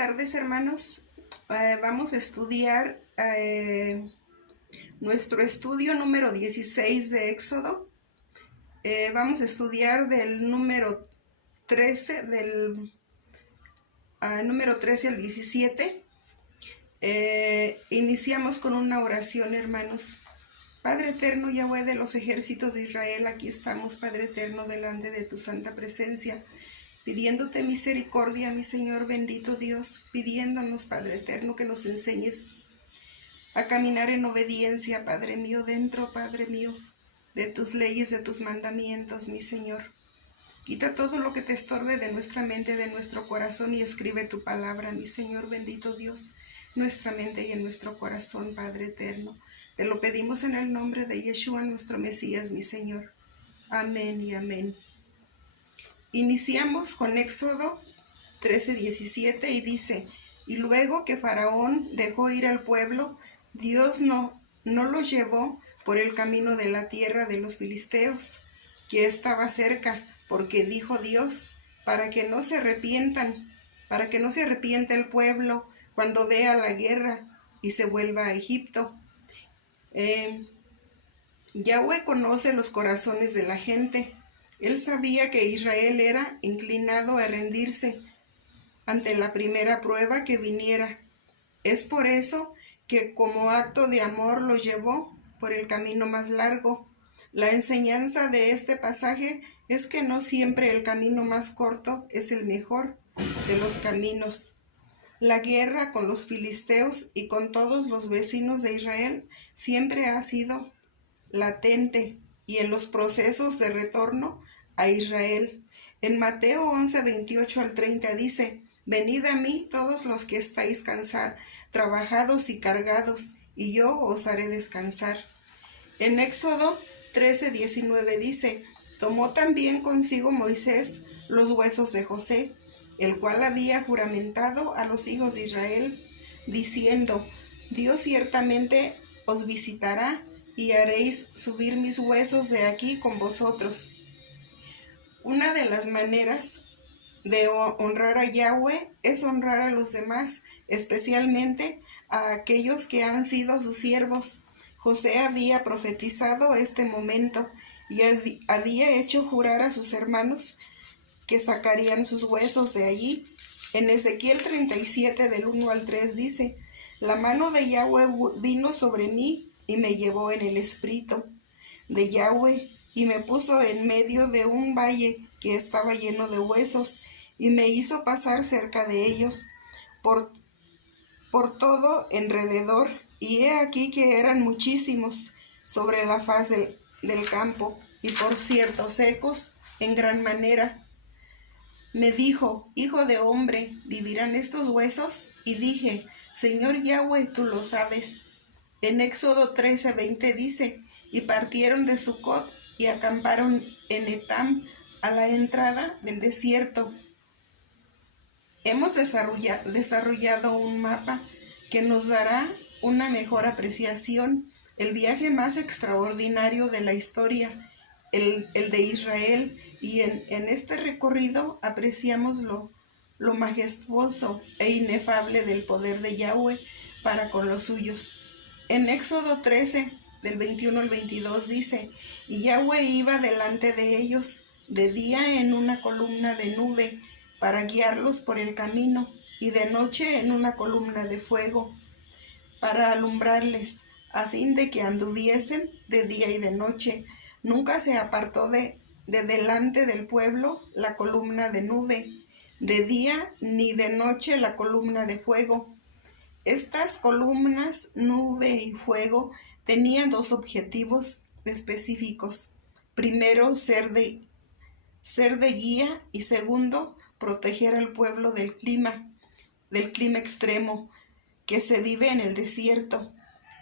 tardes, hermanos. Vamos a estudiar nuestro estudio número 16 de Éxodo. Vamos a estudiar del número 13, número 13 al 17. Iniciamos con una oración, hermanos. Padre eterno, Yahweh de los ejércitos de Israel, aquí estamos, Padre eterno, delante de tu santa presencia, pidiéndote misericordia, mi Señor bendito Dios, pidiéndonos, Padre eterno, que nos enseñes a caminar en obediencia, Padre mío, dentro, Padre mío, de tus leyes, de tus mandamientos, mi Señor. Quita todo lo que te estorbe de nuestra mente, de nuestro corazón, y escribe tu palabra, mi Señor bendito Dios, nuestra mente y en nuestro corazón, Padre eterno. Te lo pedimos en el nombre de Yeshua, nuestro Mesías, mi Señor. Amén y amén. Iniciamos con Éxodo 13:17 y dice: y luego que Faraón dejó ir al pueblo, Dios no los llevó por el camino de la tierra de los filisteos, que estaba cerca, porque dijo Dios, para que no se arrepienta el pueblo cuando vea la guerra y se vuelva a Egipto. Yahweh conoce los corazones de la gente. Él sabía que Israel era inclinado a rendirse ante la primera prueba que viniera. Es por eso que como acto de amor lo llevó por el camino más largo. La enseñanza de este pasaje es que no siempre el camino más corto es el mejor de los caminos. La guerra con los filisteos y con todos los vecinos de Israel siempre ha sido latente y en los procesos de retorno a Israel. En Mateo 11:28 al 30 dice: venid a mí todos los que estáis cansados, trabajados y cargados, y yo os haré descansar. En Éxodo 13:19 dice: tomó también consigo Moisés los huesos de José, el cual había juramentado a los hijos de Israel, diciendo: Dios ciertamente os visitará, y haréis subir mis huesos de aquí con vosotros. Una de las maneras de honrar a Yahweh es honrar a los demás, especialmente a aquellos que han sido sus siervos. José había profetizado este momento y había hecho jurar a sus hermanos que sacarían sus huesos de allí. En Ezequiel 37 del 1 al 3 dice: la mano de Yahweh vino sobre mí y me llevó en el espíritu de Yahweh y me puso en medio de un valle que estaba lleno de huesos y me hizo pasar cerca de ellos por todo alrededor, y he aquí que eran muchísimos sobre la faz del campo, y por cierto secos en gran manera. Me dijo: hijo de hombre, ¿vivirán estos huesos? Y dije: Señor Yahweh, tú lo sabes. En Éxodo 13:20 dice: y partieron de Sucot y acamparon en Etam, a la entrada del desierto. Hemos desarrollado un mapa que nos dará una mejor apreciación. El viaje más extraordinario de la historia, el de Israel, y en este recorrido apreciamos lo majestuoso e inefable del poder de Yahweh para con los suyos. En Éxodo 13, del 21 al 22 dice: y Yahweh iba delante de ellos de día en una columna de nube para guiarlos por el camino, y de noche en una columna de fuego para alumbrarles, a fin de que anduviesen de día y de noche. Nunca se apartó de delante del pueblo la columna de nube, de día ni de noche la columna de fuego. Estas columnas, nube y fuego, tenían dos objetivos específicos. Primero, ser de guía, y segundo, proteger al pueblo del clima extremo que se vive en el desierto.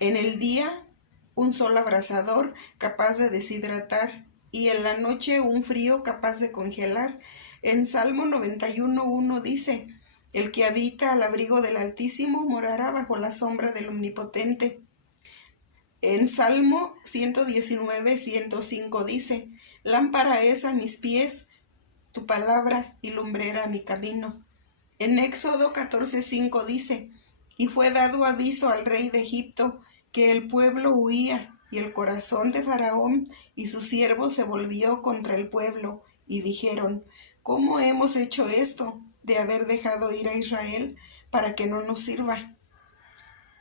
En el día, un sol abrasador capaz de deshidratar, y en la noche un frío capaz de congelar. En Salmo 91:1 dice: el que habita al abrigo del Altísimo morará bajo la sombra del Omnipotente. En Salmo 119:105 dice: lámpara es a mis pies tu palabra y lumbrera a mi camino. En Éxodo 14:5 dice, y fue dado aviso al rey de Egipto que el pueblo huía, y el corazón de Faraón y sus siervos se volvió contra el pueblo, y dijeron, ¿cómo hemos hecho esto de haber dejado ir a Israel para que no nos sirva?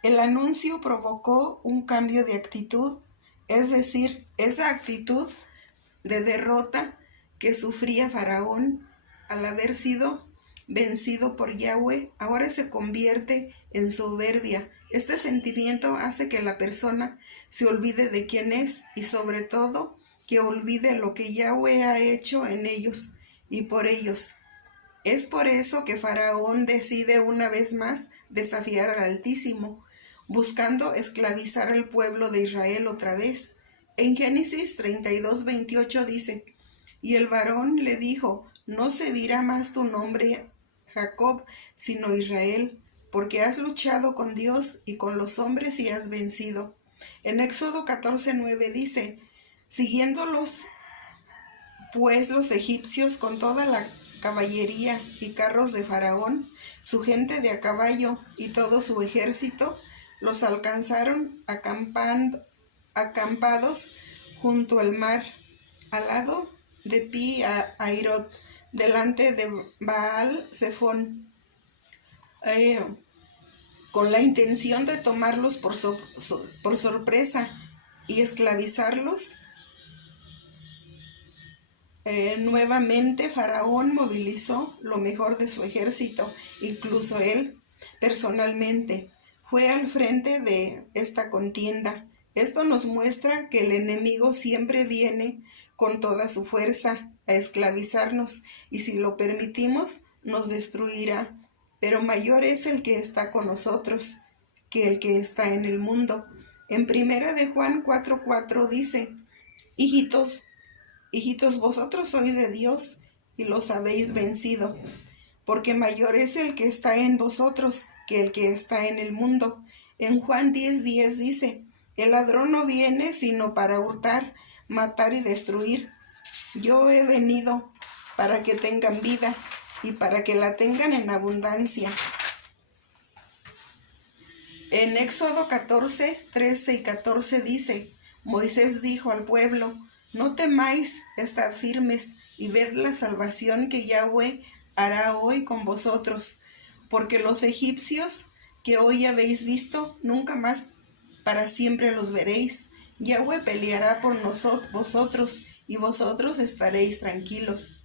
El anuncio provocó un cambio de actitud, es decir, esa actitud de derrota que sufría Faraón al haber sido vencido por Yahweh, ahora se convierte en soberbia. Este sentimiento hace que la persona se olvide de quién es y sobre todo que olvide lo que Yahweh ha hecho en ellos y por ellos. Es por eso que Faraón decide una vez más desafiar al Altísimo, buscando esclavizar al pueblo de Israel otra vez. En Génesis 32:28 dice, y el varón le dijo, no se dirá más tu nombre Jacob, sino Israel, porque has luchado con Dios y con los hombres y has vencido. En Éxodo 14:9 dice, siguiéndolos pues los egipcios con toda la caballería y carros de Faraón, su gente de a caballo y todo su ejército, los alcanzaron acampados junto al mar, al lado de Pi Hairot, delante de Baal Zephón, con la intención de tomarlos por sorpresa y esclavizarlos. Nuevamente Faraón movilizó lo mejor de su ejército, incluso él personalmente fue al frente de esta contienda. Esto nos muestra que el enemigo siempre viene con toda su fuerza a esclavizarnos y si lo permitimos nos destruirá. Pero mayor es el que está con nosotros que el que está en el mundo. En primera de Juan 4:4 dice, hijitos, vosotros sois de Dios y los habéis vencido, porque mayor es el que está en vosotros que el que está en el mundo. En Juan 10:10 dice, el ladrón no viene sino para hurtar, matar y destruir. Yo he venido para que tengan vida y para que la tengan en abundancia. En Éxodo 14:13 y 14 dice, Moisés dijo al pueblo, no temáis, estad firmes y ved la salvación que Yahweh hará hoy con vosotros, porque los egipcios que hoy habéis visto, nunca más para siempre los veréis. Yahweh peleará por vosotros y vosotros estaréis tranquilos.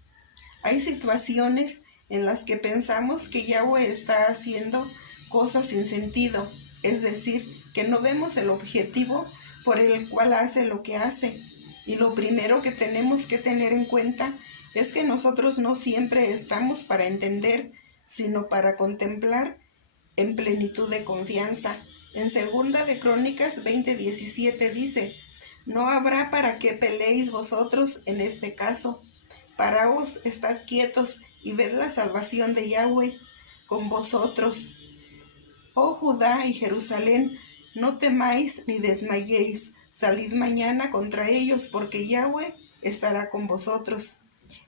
Hay situaciones en las que pensamos que Yahweh está haciendo cosas sin sentido, es decir, que no vemos el objetivo por el cual hace lo que hace. Y lo primero que tenemos que tener en cuenta es que nosotros no siempre estamos para entender, sino para contemplar en plenitud de confianza. En segunda de Crónicas 20:17 dice, no habrá para qué peleéis vosotros en este caso. Paraos, estad quietos y ved la salvación de Yahweh con vosotros. Oh Judá y Jerusalén, no temáis ni desmayéis. Salid mañana contra ellos, porque Yahweh estará con vosotros.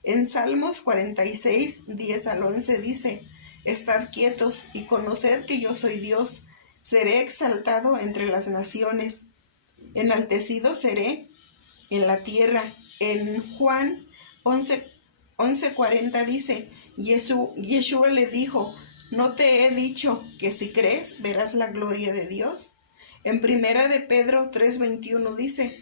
En Salmos 46:10 al 11 dice, estad quietos y conoced que yo soy Dios. Seré exaltado entre las naciones. Enaltecido seré en la tierra. En Juan 11:40 dice, Yeshua le dijo, ¿no te he dicho que si crees verás la gloria de Dios? En primera de Pedro 3:21 dice,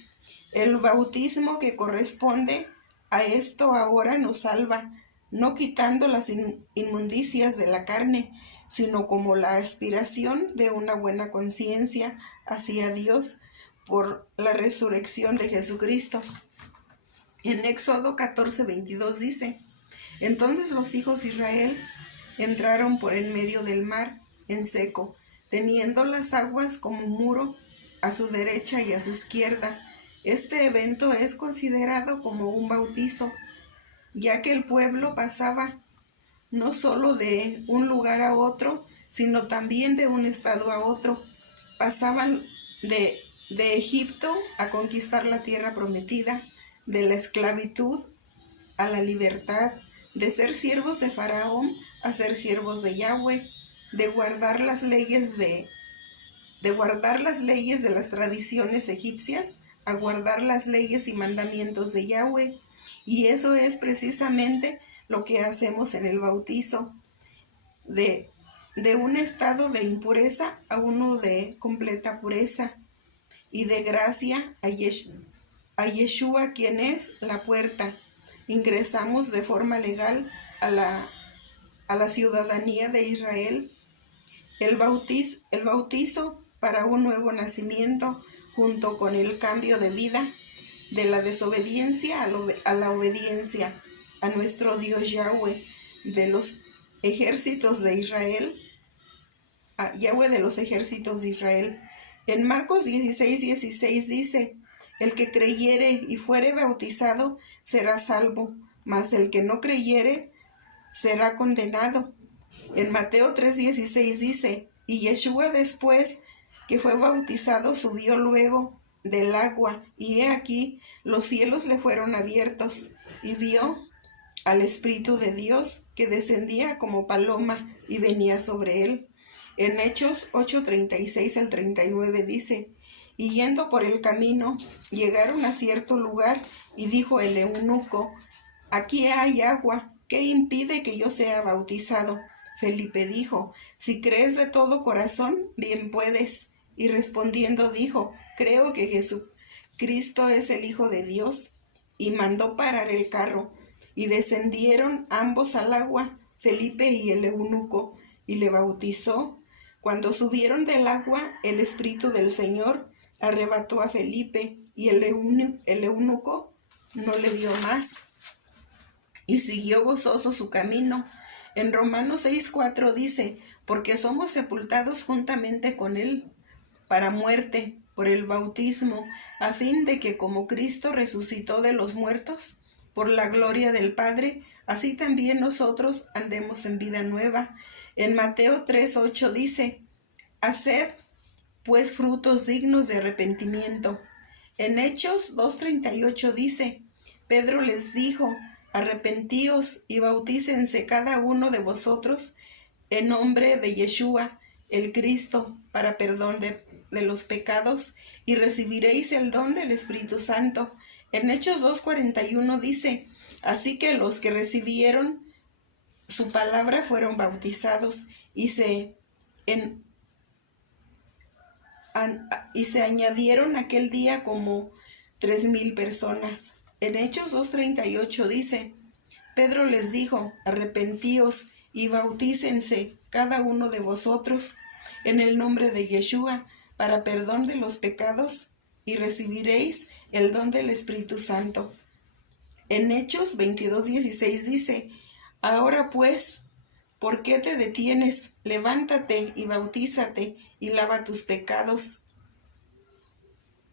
el bautismo que corresponde a esto ahora nos salva, no quitando las inmundicias de la carne, sino como la aspiración de una buena conciencia hacia Dios por la resurrección de Jesucristo. En Éxodo 14:22 dice, entonces los hijos de Israel entraron por en medio del mar en seco, teniendo las aguas como muro a su derecha y a su izquierda. Este evento es considerado como un bautizo, ya que el pueblo pasaba no solo de un lugar a otro, sino también de un estado a otro. Pasaban de Egipto a conquistar la tierra prometida, de la esclavitud a la libertad, de ser siervos de Faraón a ser siervos de Yahweh, de guardar las leyes de las tradiciones egipcias a guardar las leyes y mandamientos de Yahweh. Y eso es precisamente lo que hacemos en el bautizo, de un estado de impureza a uno de completa pureza, y de gracia a Yeshua, quien es la puerta. Ingresamos de forma legal a la ciudadanía de Israel. El bautizo para un nuevo nacimiento, junto con el cambio de vida, de la desobediencia a la obediencia a nuestro Dios Yahweh de los ejércitos de Israel, a Yahweh de los ejércitos de Israel. En Marcos 16:16 dice: el que creyere y fuere bautizado será salvo, mas el que no creyere será condenado. En Mateo 3:16 dice: y Yeshua, después que fue bautizado, subió luego del agua, y he aquí los cielos le fueron abiertos, y vio al Espíritu de Dios que descendía como paloma y venía sobre él. En Hechos 8:36 al 39 dice: y yendo por el camino, llegaron a cierto lugar, y dijo el eunuco: aquí hay agua, ¿qué impide que yo sea bautizado? Felipe dijo: si crees de todo corazón, bien puedes. Y respondiendo dijo: creo que Jesucristo es el Hijo de Dios. Y mandó parar el carro, y descendieron ambos al agua, Felipe y el eunuco, y le bautizó. Cuando subieron del agua, el Espíritu del Señor arrebató a Felipe, y el eunuco no le vio más, y siguió gozoso su camino. En Romanos 6:4 dice: porque somos sepultados juntamente con él para muerte por el bautismo, a fin de que como Cristo resucitó de los muertos por la gloria del Padre, así también nosotros andemos en vida nueva. En Mateo 3:8 dice: haced pues frutos dignos de arrepentimiento. En Hechos 2:38 dice: Pedro les dijo: arrepentíos y bautícense cada uno de vosotros en nombre de Yeshua, el Cristo, para perdón de los pecados, y recibiréis el don del Espíritu Santo. En Hechos 2:41 dice: así que los que recibieron su palabra fueron bautizados, y se añadieron aquel día como 3,000 personas. En Hechos 2:38 dice: Pedro les dijo: arrepentíos y bautícense cada uno de vosotros en el nombre de Yeshua para perdón de los pecados, y recibiréis el don del Espíritu Santo. En Hechos 22:16 dice: ahora pues, ¿por qué te detienes? Levántate y bautízate y lava tus pecados,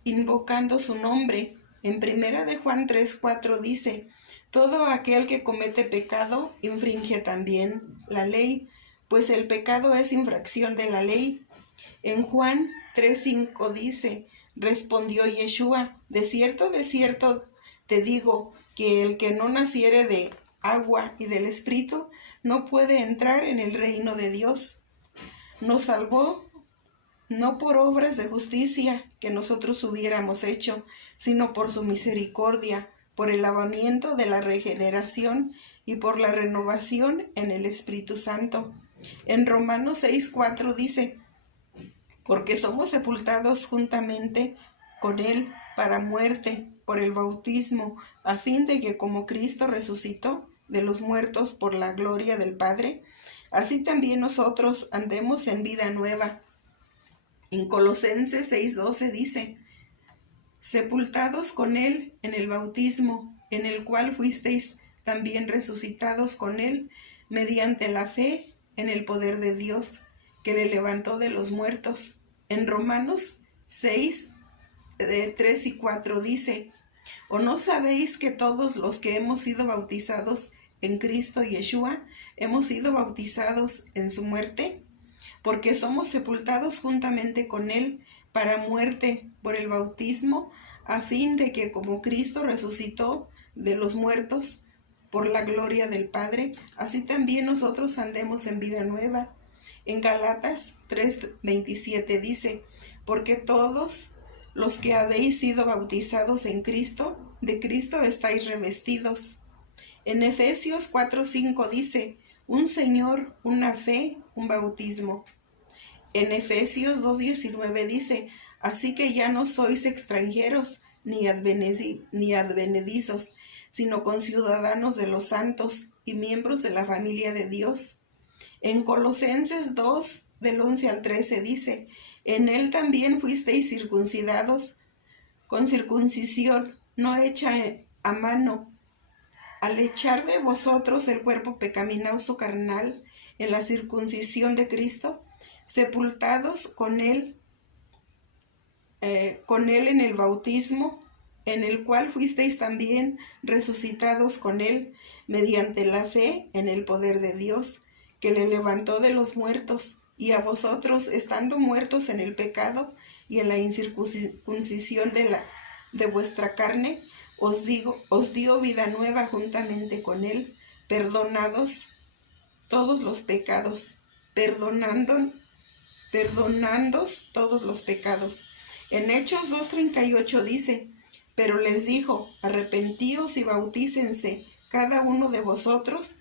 invocando su nombre. En 1 de Juan 3:4 dice: todo aquel que comete pecado infringe también la ley, pues el pecado es infracción de la ley. En Juan 3:5 dice: respondió Yeshua: de cierto te digo, que el que no naciere de agua y del Espíritu no puede entrar en el reino de Dios. Nos salvó no por obras de justicia que nosotros hubiéramos hecho, sino por su misericordia, por el lavamiento de la regeneración y por la renovación en el Espíritu Santo. En Romanos 6:4 dice: porque somos sepultados juntamente con él para muerte por el bautismo, a fin de que como Cristo resucitó de los muertos por la gloria del Padre, así también nosotros andemos en vida nueva. En Colosenses 6:12 dice: sepultados con él en el bautismo, en el cual fuisteis también resucitados con él mediante la fe en el poder de Dios, que le levantó de los muertos. En Romanos 6, 3 y 4 dice: ¿o no sabéis que todos los que hemos sido bautizados en Cristo Yeshua hemos sido bautizados en su muerte? Porque somos sepultados juntamente con él para muerte por el bautismo, a fin de que como Cristo resucitó de los muertos por la gloria del Padre, así también nosotros andemos en vida nueva. En Galatas 3:27 dice, porque todos los que habéis sido bautizados en Cristo, de Cristo estáis revestidos. En Efesios 4:5 dice, un Señor, una fe, un bautismo. En Efesios 2:19 dice, así que ya no sois extranjeros ni advenedizos, sino conciudadanos de los santos y miembros de la familia de Dios. En Colosenses 2, del 11 al 13 dice, en él también fuisteis circuncidados, con circuncisión no hecha a mano, al echar de vosotros el cuerpo pecaminoso carnal en la circuncisión de Cristo, sepultados con él en el bautismo, en el cual fuisteis también resucitados con él, mediante la fe en el poder de Dios, que le levantó de los muertos, y a vosotros, estando muertos en el pecado y en la incircuncisión de vuestra carne, os dio vida nueva juntamente con él, perdonados todos los pecados, perdonándoos todos los pecados. En Hechos 2:38 dice, pero les dijo, arrepentíos y bautícense cada uno de vosotros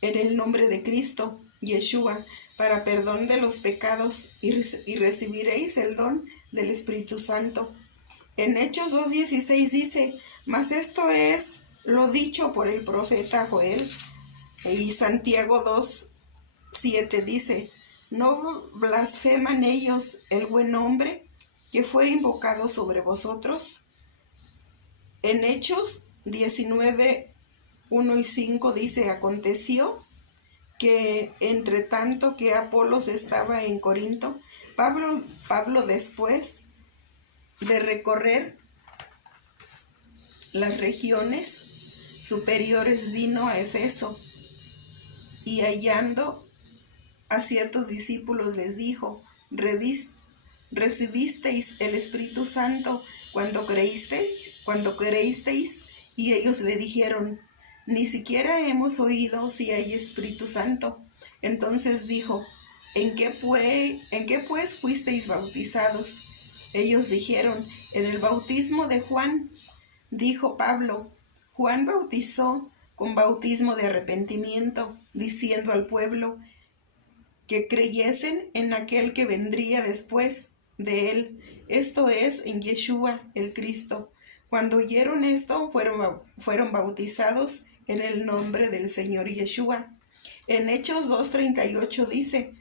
en el nombre de Cristo, Yeshua, para perdón de los pecados, y recibiréis el don del Espíritu Santo. En Hechos 2:16 dice, mas esto es lo dicho por el profeta Joel. Y Santiago 2:7 dice, ¿no blasfeman ellos el buen nombre que fue invocado sobre vosotros? En Hechos 19:1 y 5 dice, aconteció que entre tanto que Apolos estaba en Corinto, Pablo después de recorrer las regiones superiores vino a Efeso, y hallando a ciertos discípulos les dijo, ¿recibisteis el Espíritu Santo cuando creísteis? Y ellos le dijeron, ni siquiera hemos oído si hay Espíritu Santo. Entonces dijo, ¿en qué pues fuisteis bautizados? Ellos dijeron, en el bautismo de Juan. Dijo Pablo, Juan bautizó con bautismo de arrepentimiento, diciendo al pueblo que creyesen en aquel que vendría después de él, esto es, en Yeshua, el Cristo. Cuando oyeron esto, fueron bautizados en el nombre del Señor Yeshua. En Hechos 2:38 dice,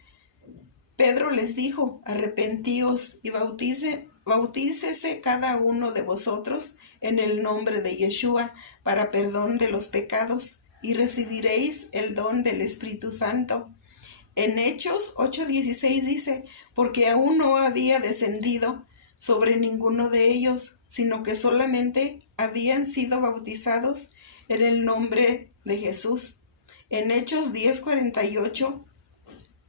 Pedro les dijo, arrepentíos y bautícese cada uno de vosotros en el nombre de Yeshua para perdón de los pecados, y recibiréis el don del Espíritu Santo. En Hechos 8:16 dice, porque aún no había descendido sobre ninguno de ellos, sino que solamente habían sido bautizados en el nombre de Jesús. En Hechos 10:48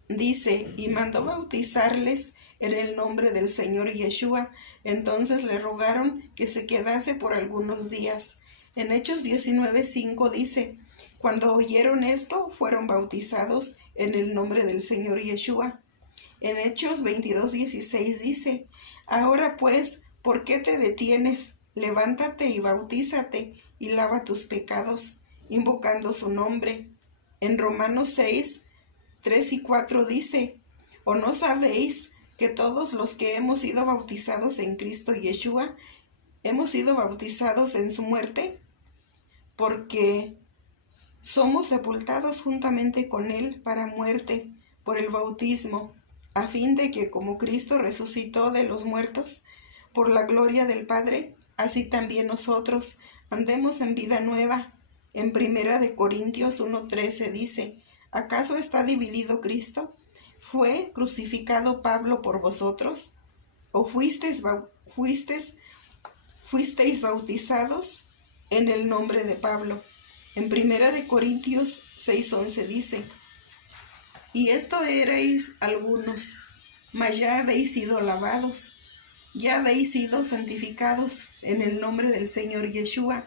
dice, y mandó bautizarles en el nombre del Señor Yeshua. Entonces le rogaron que se quedase por algunos días. En Hechos 19:5 dice, cuando oyeron esto, fueron bautizados en el nombre del Señor Yeshua. En Hechos 22:16 dice, ahora pues, ¿por qué te detienes? Levántate y bautízate y lava tus pecados, invocando su nombre. En Romanos 6:3 y 4 dice, ¿o no sabéis que todos los que hemos sido bautizados en Cristo Yeshua, hemos sido bautizados en su muerte? Porque somos sepultados juntamente con él para muerte por el bautismo, a fin de que como Cristo resucitó de los muertos por la gloria del Padre, así también nosotros andemos en vida nueva. En 1 Corintios 1:13 dice, ¿acaso está dividido Cristo? ¿Fue crucificado Pablo por vosotros? ¿O fuisteis bautizados en el nombre de Pablo? En 1 Corintios 6:11 dice, y esto erais algunos, mas ya habéis sido lavados, ya habéis sido santificados en el nombre del Señor Yeshua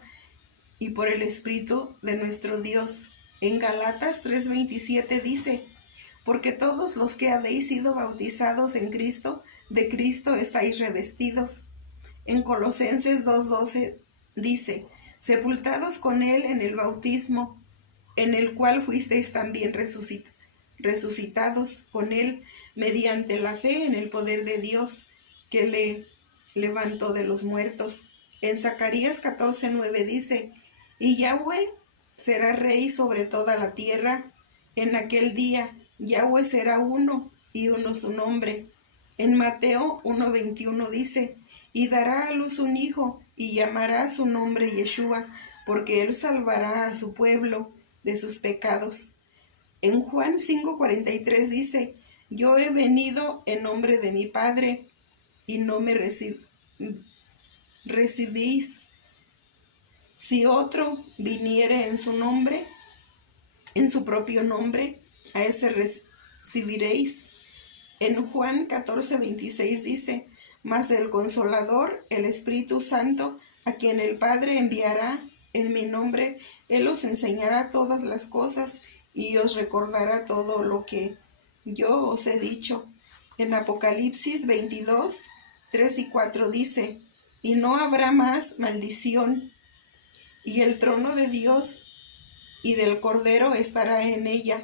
y por el Espíritu de nuestro Dios. En Galatas 3:27 dice, porque todos los que habéis sido bautizados en Cristo, de Cristo estáis revestidos. En Colosenses 2:12 dice, sepultados con Él en el bautismo, en el cual fuisteis también resucitados con Él mediante la fe en el poder de Dios que le levantó de los muertos. En Zacarías 14:9 dice, y Yahweh será rey sobre toda la tierra. En aquel día Yahweh será uno y uno su nombre. En Mateo 1:21 dice, y dará a luz un hijo y llamará su nombre Yeshua, porque él salvará a su pueblo de sus pecados. En Juan 5:43 dice, yo he venido en nombre de mi Padre y no me recibís. Si otro viniere en su nombre, en su propio nombre, a ese recibiréis. En Juan 14:26 dice, mas el Consolador, el Espíritu Santo, a quien el Padre enviará en mi nombre, Él os enseñará todas las cosas y os recordará todo lo que yo os he dicho. En Apocalipsis 22:3 y 4 dice, y no habrá más maldición, y el trono de Dios y del Cordero estará en ella,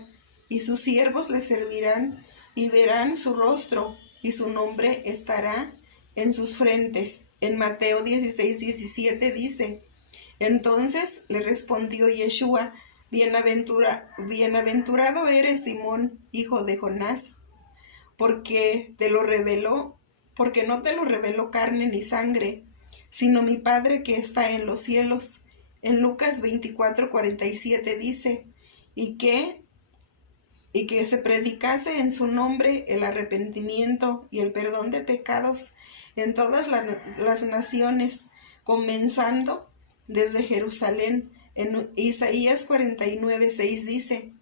y sus siervos le servirán, y verán su rostro, y su nombre estará en sus frentes. En Mateo 16:17 dice, entonces le respondió Yeshua, bienaventurado eres Simón, hijo de Jonás, porque no te lo reveló carne ni sangre, sino mi Padre que está en los cielos. En Lucas 24:47 dice, y que se predicase en su nombre el arrepentimiento y el perdón de pecados en todas las naciones, comenzando desde Jerusalén. En Isaías 49:6 dice,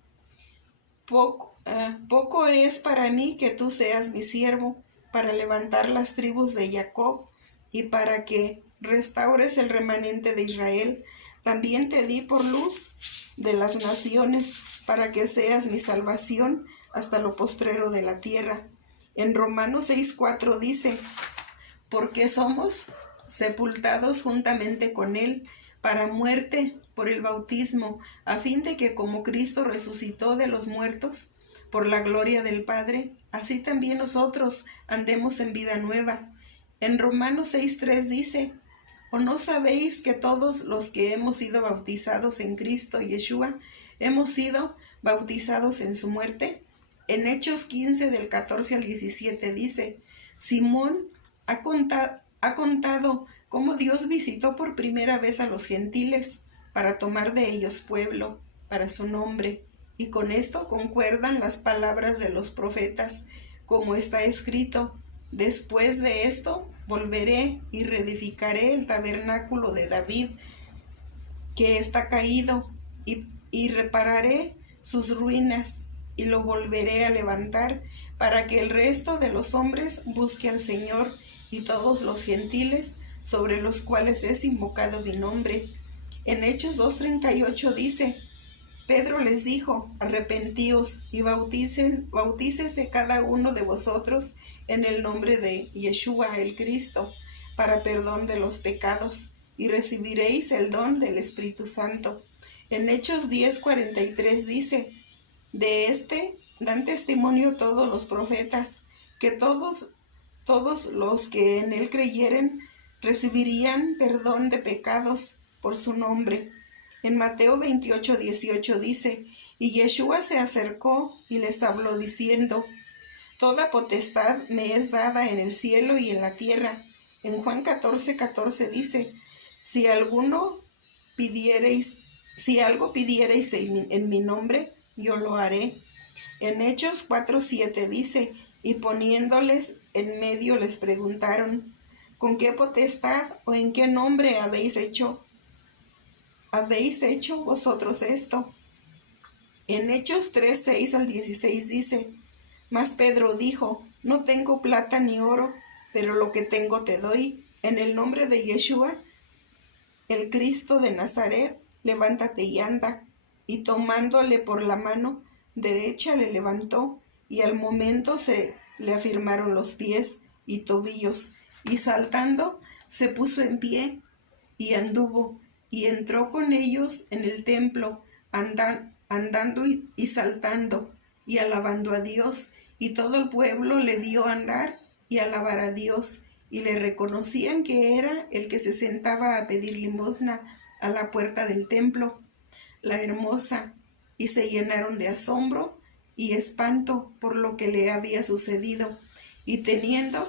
poco es para mí que tú seas mi siervo, para levantar las tribus de Jacob y para que restaures el remanente de Israel. También te di por luz de las naciones, para que seas mi salvación hasta lo postrero de la tierra. En Romanos 6:4 dice, porque somos sepultados juntamente con Él para muerte por el bautismo, a fin de que como Cristo resucitó de los muertos por la gloria del Padre, así también nosotros andemos en vida nueva. En Romanos 6:3 dice, ¿o no sabéis que todos los que hemos sido bautizados en Cristo Yeshua, hemos sido bautizados en su muerte? En Hechos 15 del 14 al 17 dice, Simón ha contado cómo Dios visitó por primera vez a los gentiles para tomar de ellos pueblo para su nombre, y con esto concuerdan las palabras de los profetas, como está escrito, después de esto volveré y reedificaré el tabernáculo de David, que está caído, y repararé sus ruinas, y lo volveré a levantar, para que el resto de los hombres busque al Señor, y todos los gentiles sobre los cuales es invocado mi nombre. En Hechos 2:38 dice, Pedro les dijo, arrepentíos y bautícese cada uno de vosotros en el nombre de Yeshua el Cristo, para perdón de los pecados, y recibiréis el don del Espíritu Santo. En Hechos 10:43 dice, de este dan testimonio todos los profetas, que todos los que en él creyeren recibirían perdón de pecados por su nombre. En Mateo 28:18 dice, y Yeshua se acercó y les habló diciendo, toda potestad me es dada en el cielo y en la tierra. En Juan 14:14 dice, si algo pidiereis en mi nombre, yo lo haré. En Hechos 4:7 dice, y poniéndoles en medio les preguntaron, ¿con qué potestad o en qué nombre habéis hecho vosotros esto? En Hechos 3:6 al 16 dice, mas Pedro dijo, no tengo plata ni oro, pero lo que tengo te doy. En el nombre de Yeshua, el Cristo de Nazaret, levántate y anda. Y tomándole por la mano derecha le levantó, y al momento se le afirmaron los pies y tobillos, y saltando se puso en pie, y anduvo, y entró con ellos en el templo, andando y saltando, y alabando a Dios, y todo el pueblo le vio andar y alabar a Dios, y le reconocían que era el que se sentaba a pedir limosna a la puerta del templo, la hermosa, y se llenaron de asombro y espanto por lo que le había sucedido, y teniendo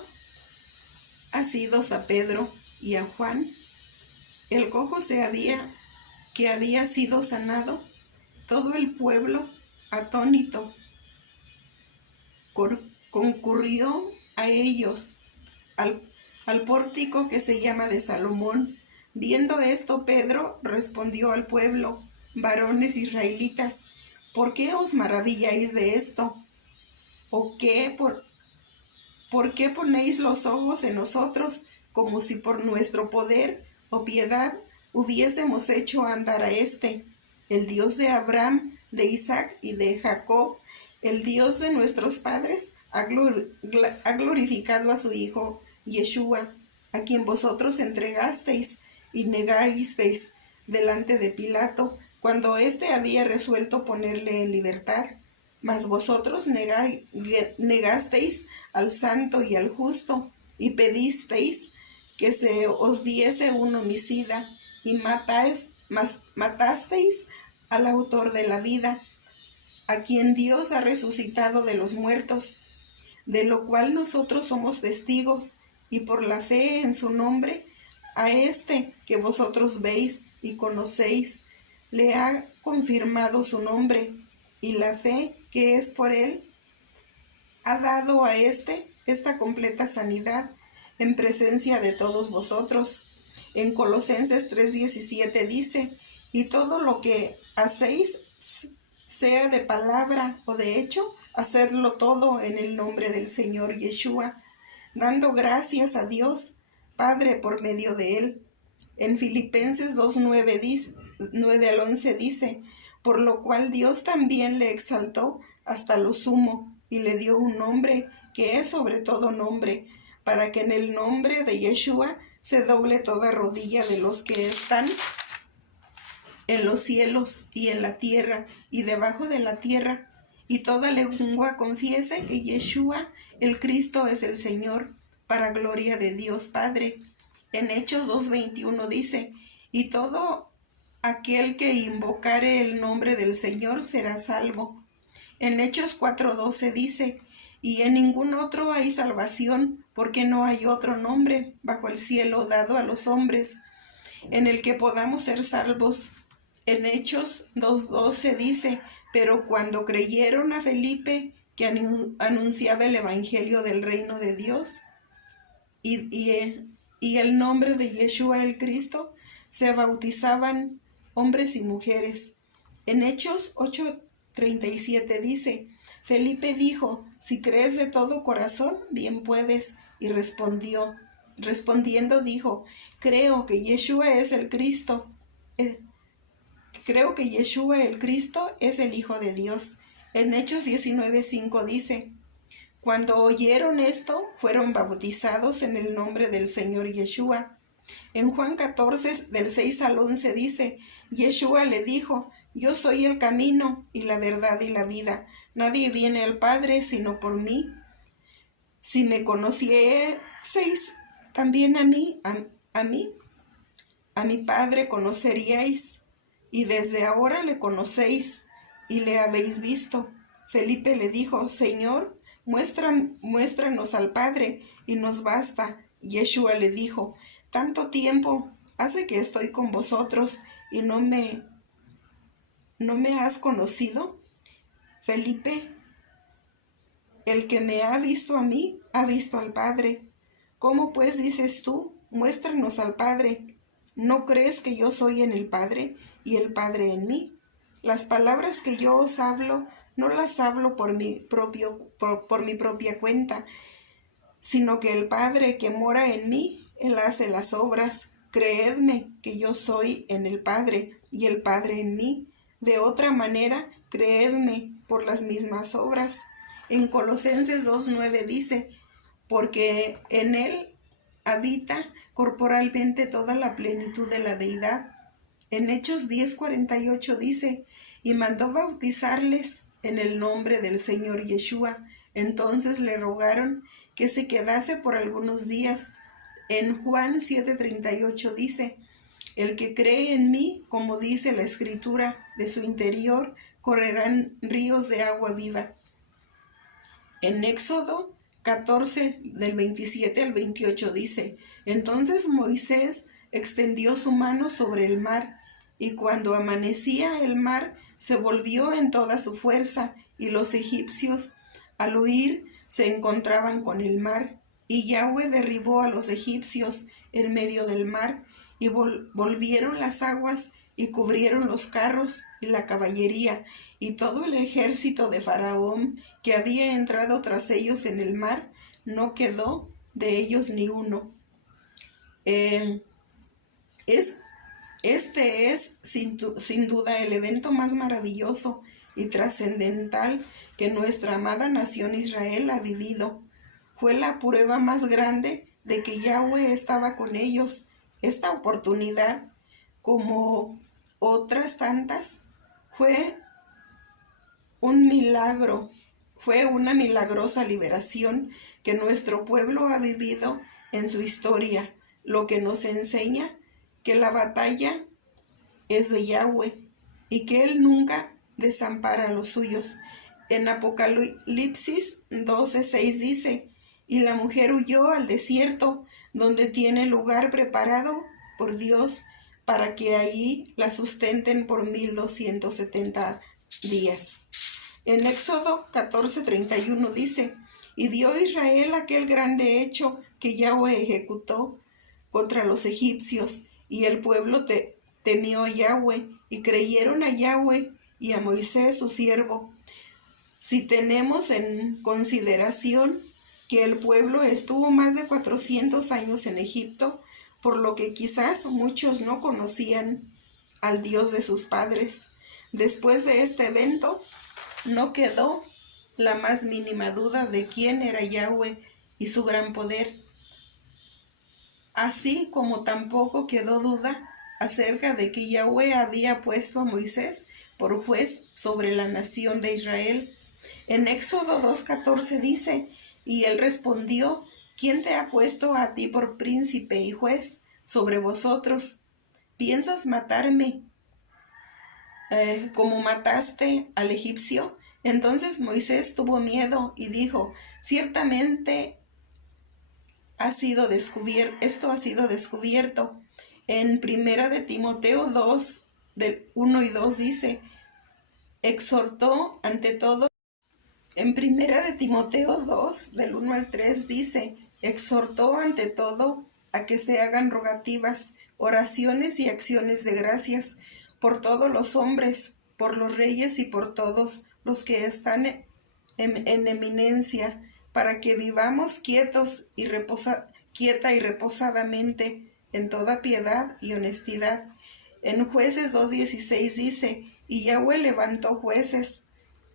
asidos a Pedro y a Juan, el cojo que había sido sanado, todo el pueblo, atónito, concurrió a ellos al pórtico que se llama de Salomón. Viendo esto, Pedro respondió al pueblo: varones israelitas, ¿por qué os maravilláis de esto? ¿O por qué ponéis los ojos en nosotros, como si por nuestro poder o piedad hubiésemos hecho andar a el Dios de Abraham, de Isaac y de Jacob, el Dios de nuestros padres, ha glorificado a su Hijo Yeshua, a quien vosotros entregasteis y negasteis delante de Pilato, cuando éste había resuelto ponerle en libertad. Mas vosotros negasteis al santo y al justo, y pedisteis que se os diese un homicida, y matasteis al autor de la vida, a quien Dios ha resucitado de los muertos, de lo cual nosotros somos testigos, y por la fe en su nombre, a que vosotros veis y conocéis, le ha confirmado su nombre, y la fe que es por él ha dado a esta completa sanidad en presencia de todos vosotros. En Colosenses 3:17 dice: y todo lo que hacéis, sea de palabra o de hecho, hacerlo todo en el nombre del Señor Yeshua, dando gracias a Dios Padre por medio de él. En Filipenses 2:9 al 11 dice: por lo cual Dios también le exaltó hasta lo sumo, y le dio un nombre que es sobre todo nombre, para que en el nombre de Yeshua se doble toda rodilla de los que están en los cielos y en la tierra y debajo de la tierra, y toda lengua confiese que Yeshua el Cristo es el Señor, para gloria de Dios Padre. En Hechos 2:21 dice: y todo aquel que invocare el nombre del Señor será salvo. En Hechos 4:12 dice: y en ningún otro hay salvación, porque no hay otro nombre bajo el cielo dado a los hombres en el que podamos ser salvos. En Hechos 2:12 dice: pero cuando creyeron a Felipe, que anunciaba el evangelio del reino de Dios, y el nombre de Yeshua el Cristo, se bautizaban hombres y mujeres. En Hechos 8:37 dice: Felipe dijo: si crees de todo corazón, bien puedes. Y respondiendo dijo: creo que Yeshua es el Cristo. Creo que Yeshua el Cristo es el Hijo de Dios. En Hechos 19:5 dice: cuando oyeron esto, fueron bautizados en el nombre del Señor Yeshua. En Juan 14, del 6 al 11 dice: Yeshua le dijo: yo soy el camino y la verdad y la vida. Nadie viene al Padre sino por mí. Si me conocieseis también a mí, a mi Padre conoceríais, y desde ahora le conocéis y le habéis visto. Felipe le dijo: Señor, muéstranos al Padre, y nos basta. Yeshua le dijo: tanto tiempo hace que estoy con vosotros, y no me has conocido. Felipe, el que me ha visto a mí, ha visto al Padre. ¿Cómo pues dices tú: muéstranos al Padre? ¿No crees que yo soy en el Padre y el Padre en mí? Las palabras que yo os hablo, no las hablo por mi propia cuenta, sino que el Padre que mora en mí, él hace las obras. creedme que yo soy en el Padre y el Padre en mí. De otra manera, creedme por las mismas obras. En Colosenses 2:9 dice, porque en él habita corporalmente toda la plenitud de la deidad. En Hechos 10:48 dice, y mandó bautizarles en el nombre del Señor Yeshua. Entonces le rogaron que se quedase por algunos días. En Juan 7:38 dice, el que cree en mí, como dice la Escritura, de su interior correrán ríos de agua viva. En Éxodo 14, del 27 al 28 dice, entonces Moisés extendió su mano sobre el mar, y cuando amanecía el mar se volvió en toda su fuerza, y los egipcios, al huir, se encontraban con el mar, y Yahweh derribó a los egipcios en medio del mar, y volvieron las aguas, y cubrieron los carros y la caballería, y todo el ejército de Faraón que había entrado tras ellos en el mar, no quedó de ellos ni uno. Este es sin duda el evento más maravilloso y trascendental que nuestra amada nación Israel ha vivido. Fue la prueba más grande de que Yahweh estaba con ellos. Esta oportunidad, como otras tantas, fue un milagro, fue una milagrosa liberación que nuestro pueblo ha vivido en su historia, lo que nos enseña que la batalla es de Yahweh y que Él nunca desampara a los suyos. En Apocalipsis 12:6 dice, y la mujer huyó al desierto, donde tiene lugar preparado por Dios para que allí la sustenten por 1270 días. En Éxodo 14:31 dice, y vio Israel aquel grande hecho que Yahweh ejecutó contra los egipcios, y el pueblo temió a Yahweh, y creyeron a Yahweh y a Moisés su siervo. Si tenemos en consideración que el pueblo estuvo más de 400 años en Egipto, por lo que quizás muchos no conocían al Dios de sus padres. Después de este evento, no quedó la más mínima duda de quién era Yahweh y su gran poder, así como tampoco quedó duda acerca de que Yahweh había puesto a Moisés por juez sobre la nación de Israel. En Éxodo 2:14 dice, y él respondió, ¿quién te ha puesto a ti por príncipe y juez sobre vosotros? ¿Piensas matarme como mataste al egipcio? Entonces Moisés tuvo miedo y dijo, ciertamente esto ha sido descubierto. En Primera de Timoteo 2, del 1 y 2 dice, exhortó ante todo. En Primera de Timoteo 2, del 1 al 3 dice, exhortó ante todo a que se hagan rogativas, oraciones y acciones de gracias por todos los hombres, por los reyes y por todos los que están en eminencia, para que vivamos quieta y reposadamente en toda piedad y honestidad. En Jueces 2:16 dice, y Yahweh levantó jueces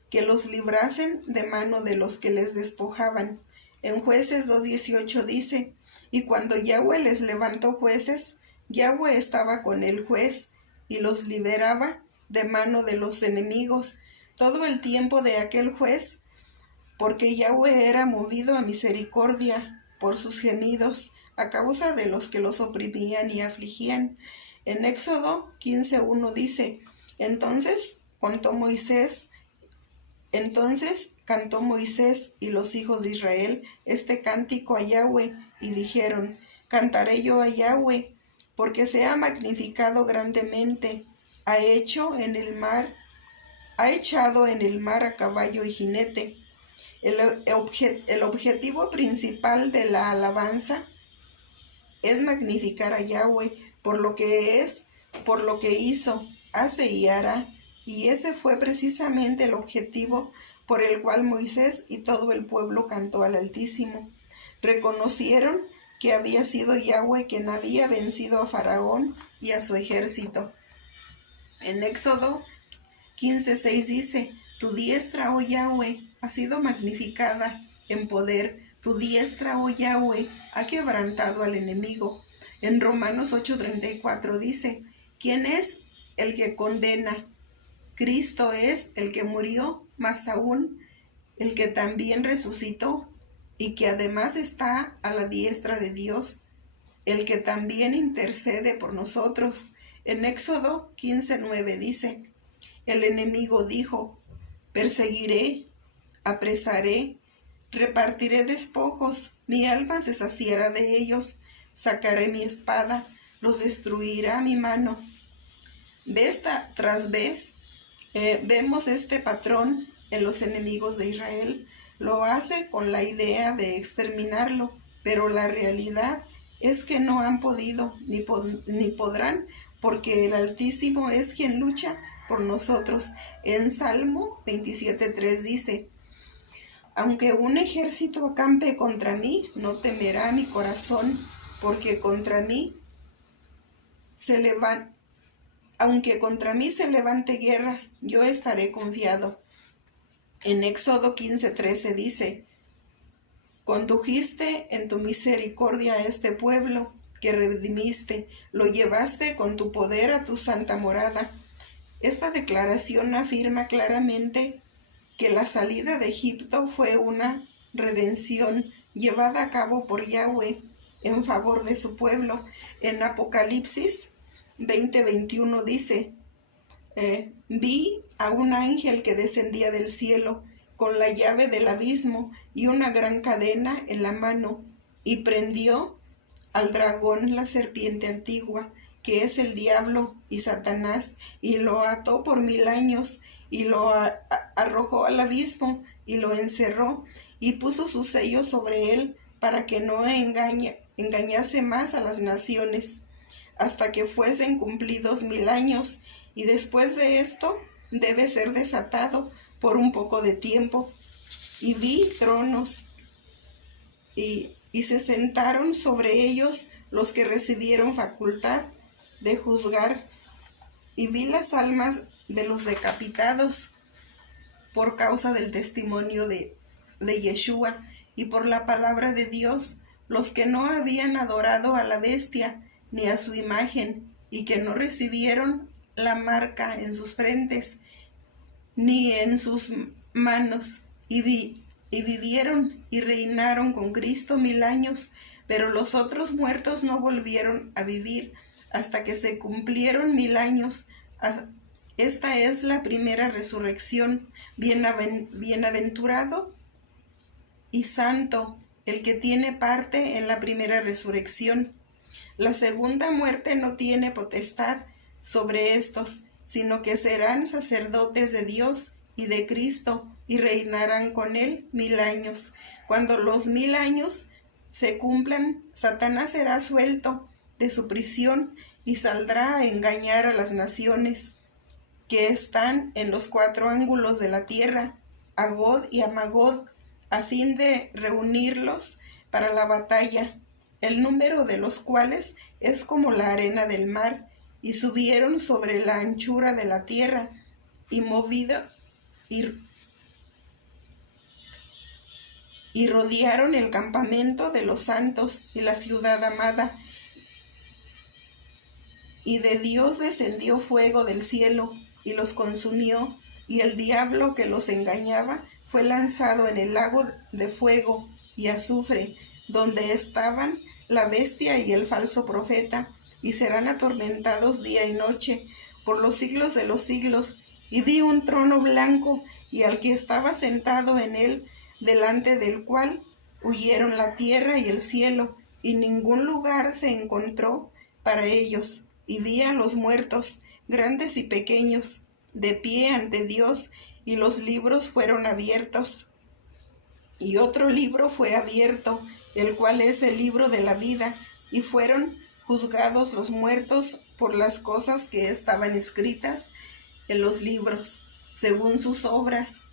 que los librasen de mano de los que les despojaban. En Jueces 2:18 dice, y cuando Yahweh les levantó jueces, Yahweh estaba con el juez y los liberaba de mano de los enemigos todo el tiempo de aquel juez, porque Yahweh era movido a misericordia por sus gemidos a causa de los que los oprimían y afligían. En Éxodo 15:1 dice, entonces cantó Moisés y los hijos de Israel este cántico a Yahweh, y dijeron, cantaré yo a Yahweh, porque se ha magnificado grandemente, ha echado en el mar a caballo y jinete. El objetivo principal de la alabanza es magnificar a Yahweh por lo que es, por lo que hizo, hace y hará. Y ese fue precisamente el objetivo por el cual Moisés y todo el pueblo cantó al Altísimo. Reconocieron que había sido Yahweh quien había vencido a Faraón y a su ejército. En Éxodo 15:6 dice: Tu diestra, oh Yahweh, ha sido magnificada en poder. Tu diestra, oh Yahweh, ha quebrantado al enemigo. En Romanos 8:34 dice: ¿Quién es el que condena? Cristo es el que murió, más aún el que también resucitó, y que además está a la diestra de Dios, el que también intercede por nosotros. En Éxodo 15:9 dice: El enemigo dijo: Perseguiré, apresaré, repartiré despojos, mi alma se saciará de ellos, sacaré mi espada, los destruirá mi mano. Vez tras vez vemos este patrón en los enemigos de Israel. Lo hace con la idea de exterminarlo, pero la realidad es que no han podido ni podrán, porque el Altísimo es quien lucha por nosotros. En Salmo 27:3 dice: Aunque un ejército acampe contra mí, no temerá mi corazón, porque aunque contra mí se levante guerra, yo estaré confiado. En Éxodo 15:13 dice: Condujiste en tu misericordia a este pueblo que redimiste, lo llevaste con tu poder a tu santa morada. Esta declaración afirma claramente que la salida de Egipto fue una redención llevada a cabo por Yahweh en favor de su pueblo. En Apocalipsis 20:21 dice: vi a un ángel que descendía del cielo con la llave del abismo y una gran cadena en la mano, y prendió al dragón, la serpiente antigua, que es el diablo y Satanás, y lo ató por 1000 años, y lo arrojó al abismo, y lo encerró, y puso su sello sobre él, para que no engañase más a las naciones, hasta que fuesen cumplidos 1000 años, y después de esto debe ser desatado por un poco de tiempo. Y vi tronos, y se sentaron sobre ellos los que recibieron facultad de juzgar, y vi las almas de los decapitados por causa del testimonio de Yeshua y por la palabra de Dios, los que no habían adorado a la bestia ni a su imagen, y que no recibieron la marca en sus frentes ni en sus manos, y vivieron y reinaron con Cristo 1000 años, pero los otros muertos no volvieron a vivir hasta que se cumplieron 1000 años. Esta es la primera resurrección. Bienaventurado y santo el que tiene parte en la primera resurrección. La segunda muerte no tiene potestad sobre estos, sino que serán sacerdotes de Dios y de Cristo, y reinarán con él 1000 años. Cuando los 1000 años se cumplan, Satanás será suelto de su prisión y saldrá a engañar a las naciones que están en los 4 ángulos de la tierra, a Gog y a Magog, a fin de reunirlos para la batalla, el número de los cuales es como la arena del mar, y subieron sobre la anchura de la tierra, y rodearon el campamento de los santos y la ciudad amada. Y de Dios descendió fuego del cielo y los consumió, y el diablo que los engañaba fue lanzado en el lago de fuego y azufre, donde estaban la bestia y el falso profeta, y serán atormentados día y noche por los siglos de los siglos. Y vi un trono blanco, y al que estaba sentado en él, delante del cual huyeron la tierra y el cielo, y ningún lugar se encontró para ellos. Y vi a los muertos, grandes y pequeños, de pie ante Dios, y los libros fueron abiertos. Y otro libro fue abierto, el cual es el libro de la vida, y fueron juzgados los muertos por las cosas que estaban escritas en los libros, según sus obras.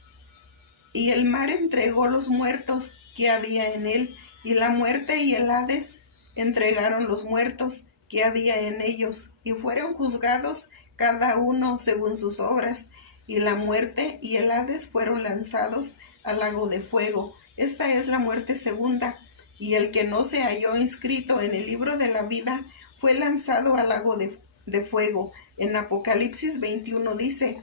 Y el mar entregó los muertos que había en él, y la muerte y el Hades entregaron los muertos que había en ellos, y fueron juzgados cada uno según sus obras, y la muerte y el Hades fueron lanzados al lago de fuego. Esta es la muerte segunda, y el que no se halló inscrito en el libro de la vida fue lanzado al lago de fuego. En Apocalipsis 21 dice: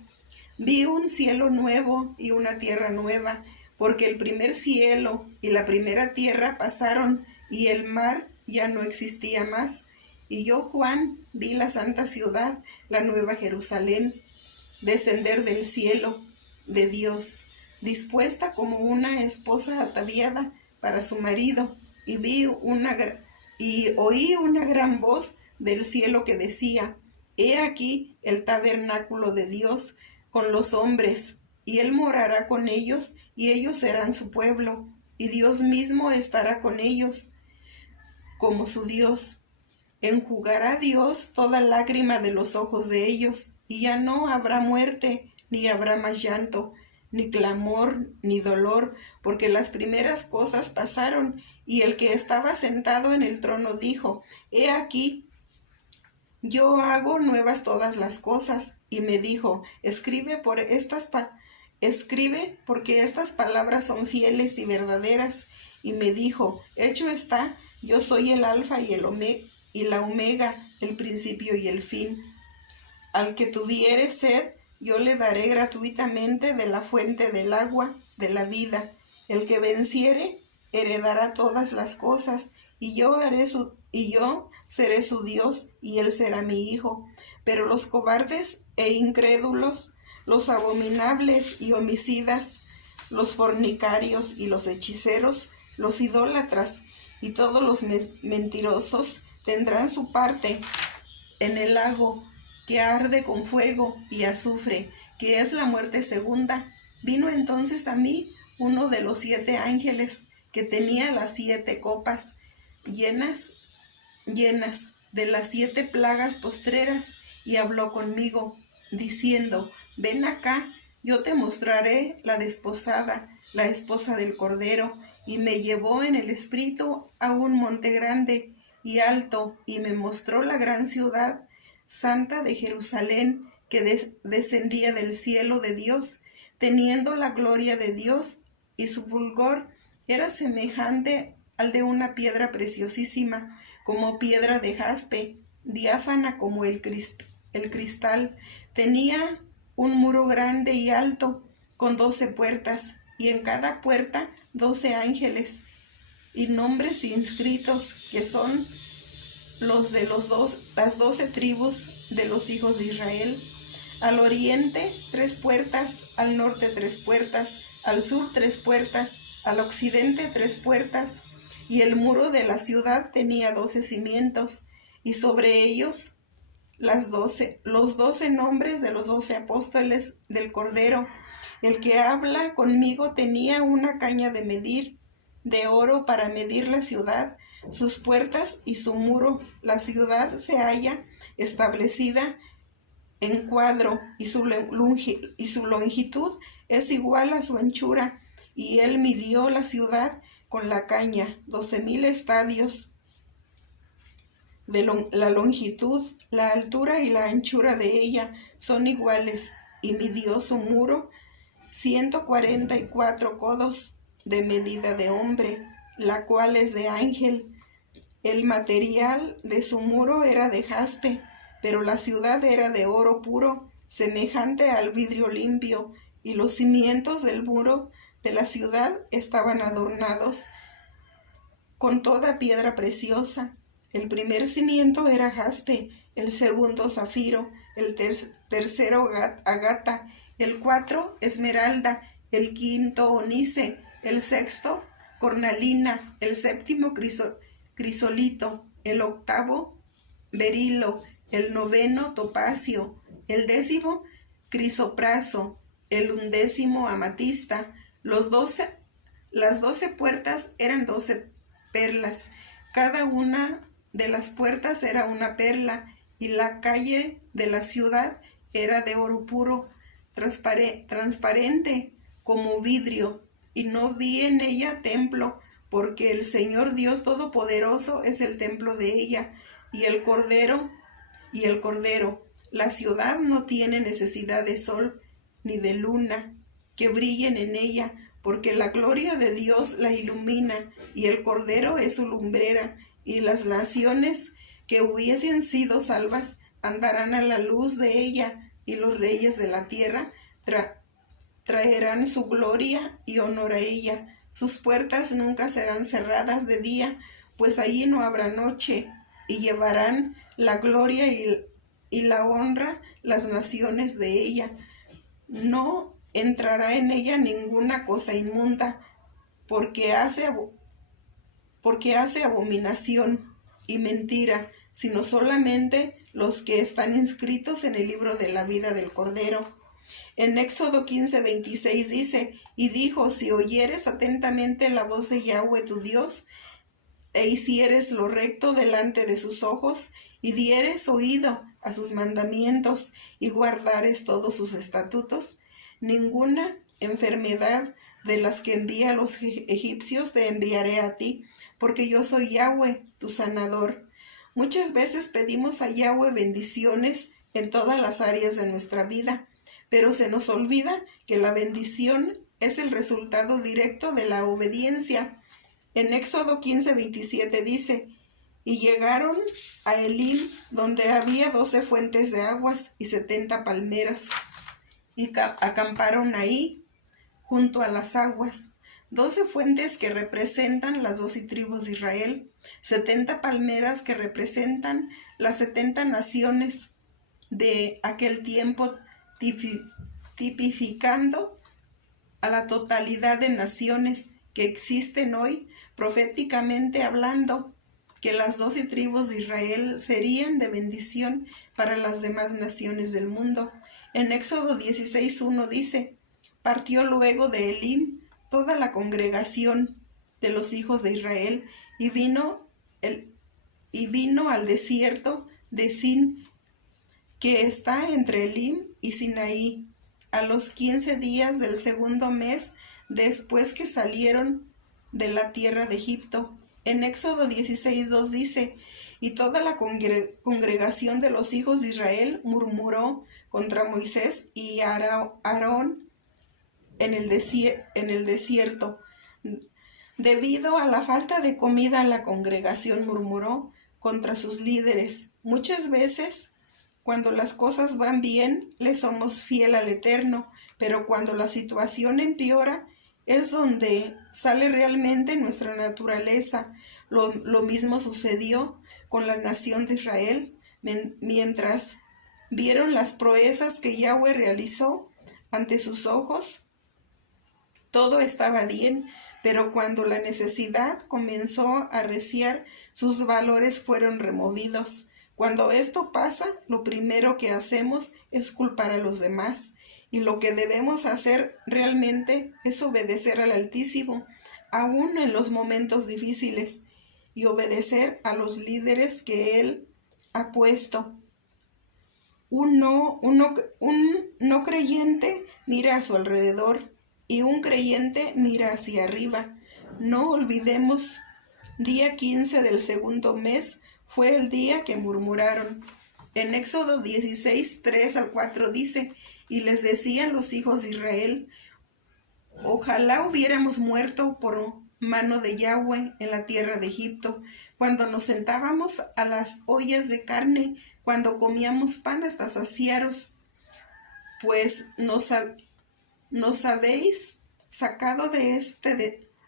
vi un cielo nuevo y una tierra nueva, porque el primer cielo y la primera tierra pasaron, y el mar ya no existía más. Y yo, Juan, vi la santa ciudad, la nueva Jerusalén, descender del cielo de Dios, dispuesta como una esposa ataviada para su marido, y oí una gran voz del cielo que decía: he aquí el tabernáculo de Dios con los hombres, y él morará con ellos, y ellos serán su pueblo, y Dios mismo estará con ellos como su Dios. Enjugará Dios toda lágrima de los ojos de ellos, y ya no habrá muerte, ni habrá más llanto, ni clamor, ni dolor, porque las primeras cosas pasaron. Y el que estaba sentado en el trono dijo: he aquí, yo hago nuevas todas las cosas. Y me dijo: escribe, porque estas palabras son fieles y verdaderas. Y me dijo: hecho está, yo soy el Alfa y la Omega, el principio y el fin. Al que tuviere sed, yo le daré gratuitamente de la fuente del agua de la vida. El que venciere heredará todas las cosas, y yo seré su Dios, y él será mi hijo. Pero los cobardes e incrédulos, los abominables y homicidas, los fornicarios y los hechiceros, los idólatras y todos los mentirosos tendrán su parte en el lago que arde con fuego y azufre, que es la muerte segunda. Vino entonces a mí uno de los 7 ángeles, que tenía las 7 copas llenas de las 7 plagas postreras, y habló conmigo, diciendo: ven acá, yo te mostraré la desposada, la esposa del Cordero. Y me llevó en el espíritu a un monte grande y alto, y me mostró la gran ciudad santa de Jerusalén, que descendía del cielo de Dios, teniendo la gloria de Dios, y su fulgor era semejante al de una piedra preciosísima, como piedra de jaspe, diáfana como el cristal. Tenía un muro grande y alto, con 12 puertas, y en cada puerta 12 ángeles, y nombres inscritos, que son los de las 12 tribus de los hijos de Israel. Al oriente 3 puertas, al norte 3 puertas, al sur 3 puertas, al occidente 3 puertas. Y el muro de la ciudad tenía 12 cimientos, y sobre ellos los 12 nombres de los 12 apóstoles del Cordero. El que habla conmigo tenía una caña de medir, de oro, para medir la ciudad, sus puertas y su muro. La ciudad se halla establecida en cuadro, y su longitud es igual a su anchura. Y él midió la ciudad con la caña, 12,000 estadios de la longitud. La altura y la anchura de ella son iguales, y midió su muro 144 codos de medida de hombre, la cual es de ángel. El material de su muro era de jaspe, pero la ciudad era de oro puro, semejante al vidrio limpio, y los cimientos del muro de la ciudad estaban adornados con toda piedra preciosa. El primer cimiento era jaspe, el segundo zafiro, el tercero agata, el 4 esmeralda, el 5 onice, el 6 cornalina, el 7 crisolito, el 8 berilo, el 9 topacio, el 10 crisopraso, el 11 amatista. Las 12 puertas eran 12 perlas, cada una de las puertas era una perla, y la calle de la ciudad era de oro puro, transparente como vidrio, y no vi en ella templo, porque el Señor Dios Todopoderoso es el templo de ella, y el Cordero. La ciudad no tiene necesidad de sol ni de luna que brillen en ella, porque la gloria de Dios la ilumina, y el Cordero es su lumbrera, y las naciones que hubiesen sido salvas andarán a la luz de ella, y los reyes de la tierra traerán su gloria y honor a ella. Sus puertas nunca serán cerradas de día, pues allí no habrá noche, y llevarán la gloria y la honra las naciones de ella. No entrará en ella ninguna cosa inmunda, porque hace abominación y mentira, sino solamente los que están inscritos en el libro de la vida del Cordero. En Éxodo 15:26 dice, y dijo, si oyeres atentamente la voz de Yahweh tu Dios, e hicieres lo recto delante de sus ojos, y dieres oído a sus mandamientos, y guardares todos sus estatutos, ninguna enfermedad de las que envía a los egipcios te enviaré a ti, porque yo soy Yahweh, tu sanador. Muchas veces pedimos a Yahweh bendiciones en todas las áreas de nuestra vida, pero se nos olvida que la bendición es el resultado directo de la obediencia. En Éxodo 15:27 dice, y llegaron a Elim, donde había 12 fuentes de aguas y 70 palmeras, y acamparon ahí, junto a las aguas. 12 fuentes que representan las 12 tribus de Israel, 70 palmeras que representan las 70 naciones de aquel tiempo, tipificando a la totalidad de naciones que existen hoy, proféticamente hablando, que las 12 tribus de Israel serían de bendición para las demás naciones del mundo. En Éxodo 16:1 dice, partió luego de Elim toda la congregación de los hijos de Israel y vino al desierto de Sin, que está entre Elim y Sinaí, a los 15 días del segundo mes después que salieron de la tierra de Egipto. En Éxodo 16:2 dice, y toda la congregación de los hijos de Israel murmuró contra Moisés y Aarón en el desierto. Debido a la falta de comida, la congregación murmuró contra sus líderes. Muchas veces, cuando las cosas van bien, le somos fiel al Eterno, pero cuando la situación empeora, es donde sale realmente nuestra naturaleza. Lo mismo sucedió con la nación de Israel, mientras vieron las proezas que Yahweh realizó ante sus ojos. Todo estaba bien, pero cuando la necesidad comenzó a arreciar, sus valores fueron removidos. Cuando esto pasa, lo primero que hacemos es culpar a los demás. Y lo que debemos hacer realmente es obedecer al Altísimo, aún en los momentos difíciles, y obedecer a los líderes que Él ha puesto. Un no creyente mira a su alrededor y un creyente mira hacia arriba. No olvidemos, día 15 del segundo mes fue el día que murmuraron. En Éxodo 16, 3-4 dice, y les decían los hijos de Israel, ojalá hubiéramos muerto por mano de Yahweh en la tierra de Egipto, cuando nos sentábamos a las ollas de carne, cuando comíamos pan hasta saciaros, pues nos habéis sacado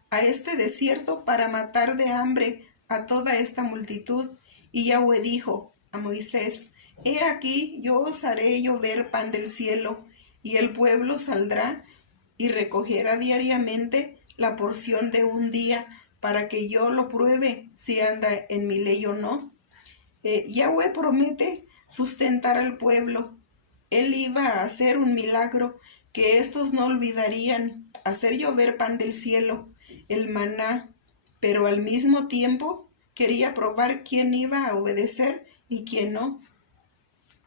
a este desierto para matar de hambre a toda esta multitud. Y Yahweh dijo a Moisés, he aquí, yo os haré llover pan del cielo, y el pueblo saldrá y recogerá diariamente la porción de un día, para que yo lo pruebe si anda en mi ley o no. Yahweh promete sustentar al pueblo. Él iba a hacer un milagro que estos no olvidarían, hacer llover pan del cielo, el maná, pero al mismo tiempo quería probar quién iba a obedecer y quién no.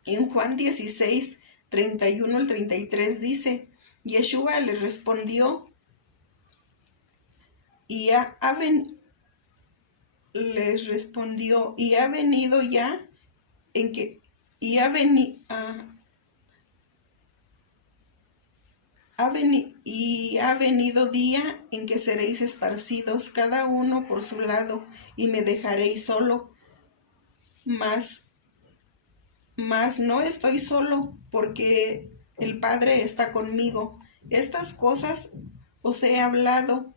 En Juan 16, 31-33 dice, Yeshua le respondió, Y les respondió, y ha venido ya en que, y ha venido, y ha venido día en que seréis esparcidos cada uno por su lado, y me dejaréis solo, mas no estoy solo, porque el Padre está conmigo. Estas cosas os he hablado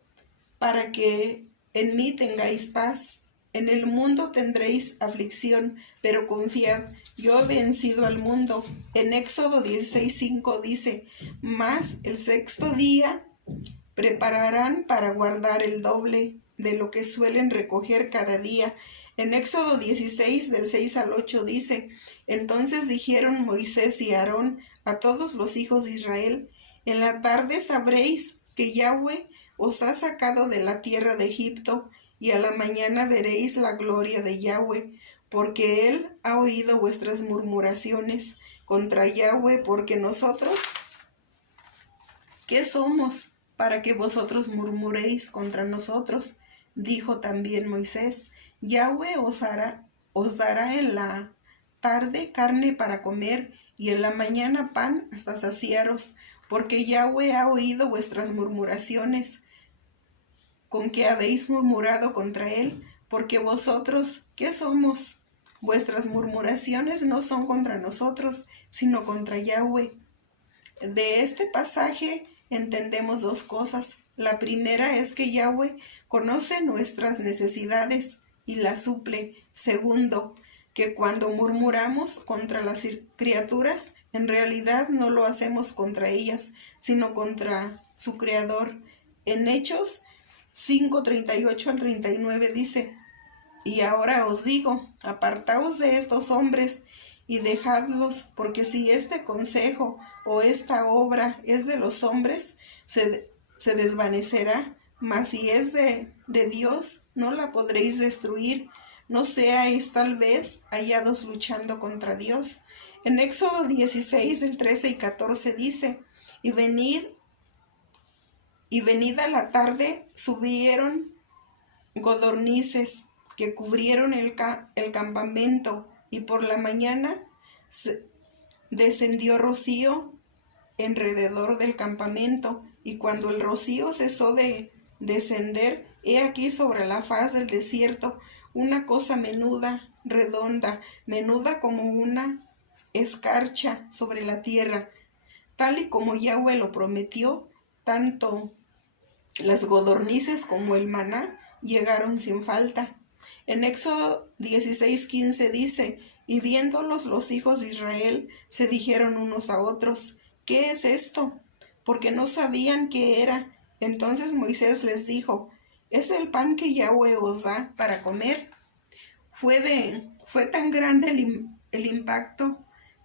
para que en mí tengáis paz. En el mundo tendréis aflicción, pero confiad, yo he vencido al mundo. En Éxodo 16:5 dice, mas el sexto día prepararán para guardar el doble de lo que suelen recoger cada día. En Éxodo 16, del 6 al 8 dice, entonces dijeron Moisés y Aarón a todos los hijos de Israel, en la tarde sabréis que Yahweh os ha sacado de la tierra de Egipto, y a la mañana veréis la gloria de Yahweh, porque él ha oído vuestras murmuraciones contra Yahweh, porque nosotros, ¿qué somos para que vosotros murmuréis contra nosotros? Dijo también Moisés, Yahweh os dará en la tarde carne para comer, y en la mañana pan hasta saciaros, porque Yahweh ha oído vuestras murmuraciones, con que habéis murmurado contra él, porque vosotros, ¿qué somos? Vuestras murmuraciones no son contra nosotros, sino contra Yahweh. De este pasaje entendemos dos cosas. La primera es que Yahweh conoce nuestras necesidades y las suple. Segundo, que cuando murmuramos contra las criaturas, en realidad no lo hacemos contra ellas, sino contra su Creador. En Hechos 5:38 al 39 dice, y ahora os digo, apartaos de estos hombres y dejadlos, porque si este consejo o esta obra es de los hombres, se desvanecerá, mas si es de Dios, no la podréis destruir. No seáis tal vez hallados luchando contra Dios. En Éxodo 16, del 13 y 14 dice, y venida la tarde subieron codornices que cubrieron el campamento, y por la mañana descendió rocío alrededor del campamento, y cuando el rocío cesó de descender, he aquí sobre la faz del desierto una cosa menuda, redonda, menuda como una escarcha sobre la tierra, tal y como Yahweh lo prometió. Tanto las codornices como el maná llegaron sin falta. En Éxodo 16:15 dice, y viéndolos los hijos de Israel, se dijeron unos a otros, ¿qué es esto? Porque no sabían qué era. Entonces Moisés les dijo, es el pan que Yahweh os da para comer. Fue tan grande el impacto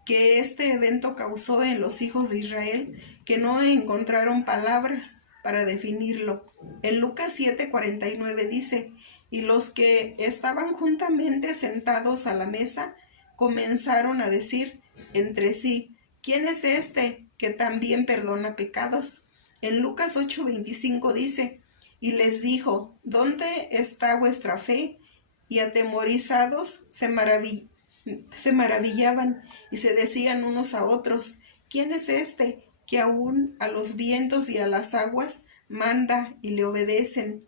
que este evento causó en los hijos de Israel que no encontraron palabras para definirlo. En Lucas 7:49 dice, y los que estaban juntamente sentados a la mesa comenzaron a decir entre sí, ¿quién es este que también perdona pecados? En Lucas 8:25 dice, y les dijo, ¿dónde está vuestra fe? Y atemorizados se maravillaban y se decían unos a otros, ¿quién es este que aún a los vientos y a las aguas manda y le obedecen?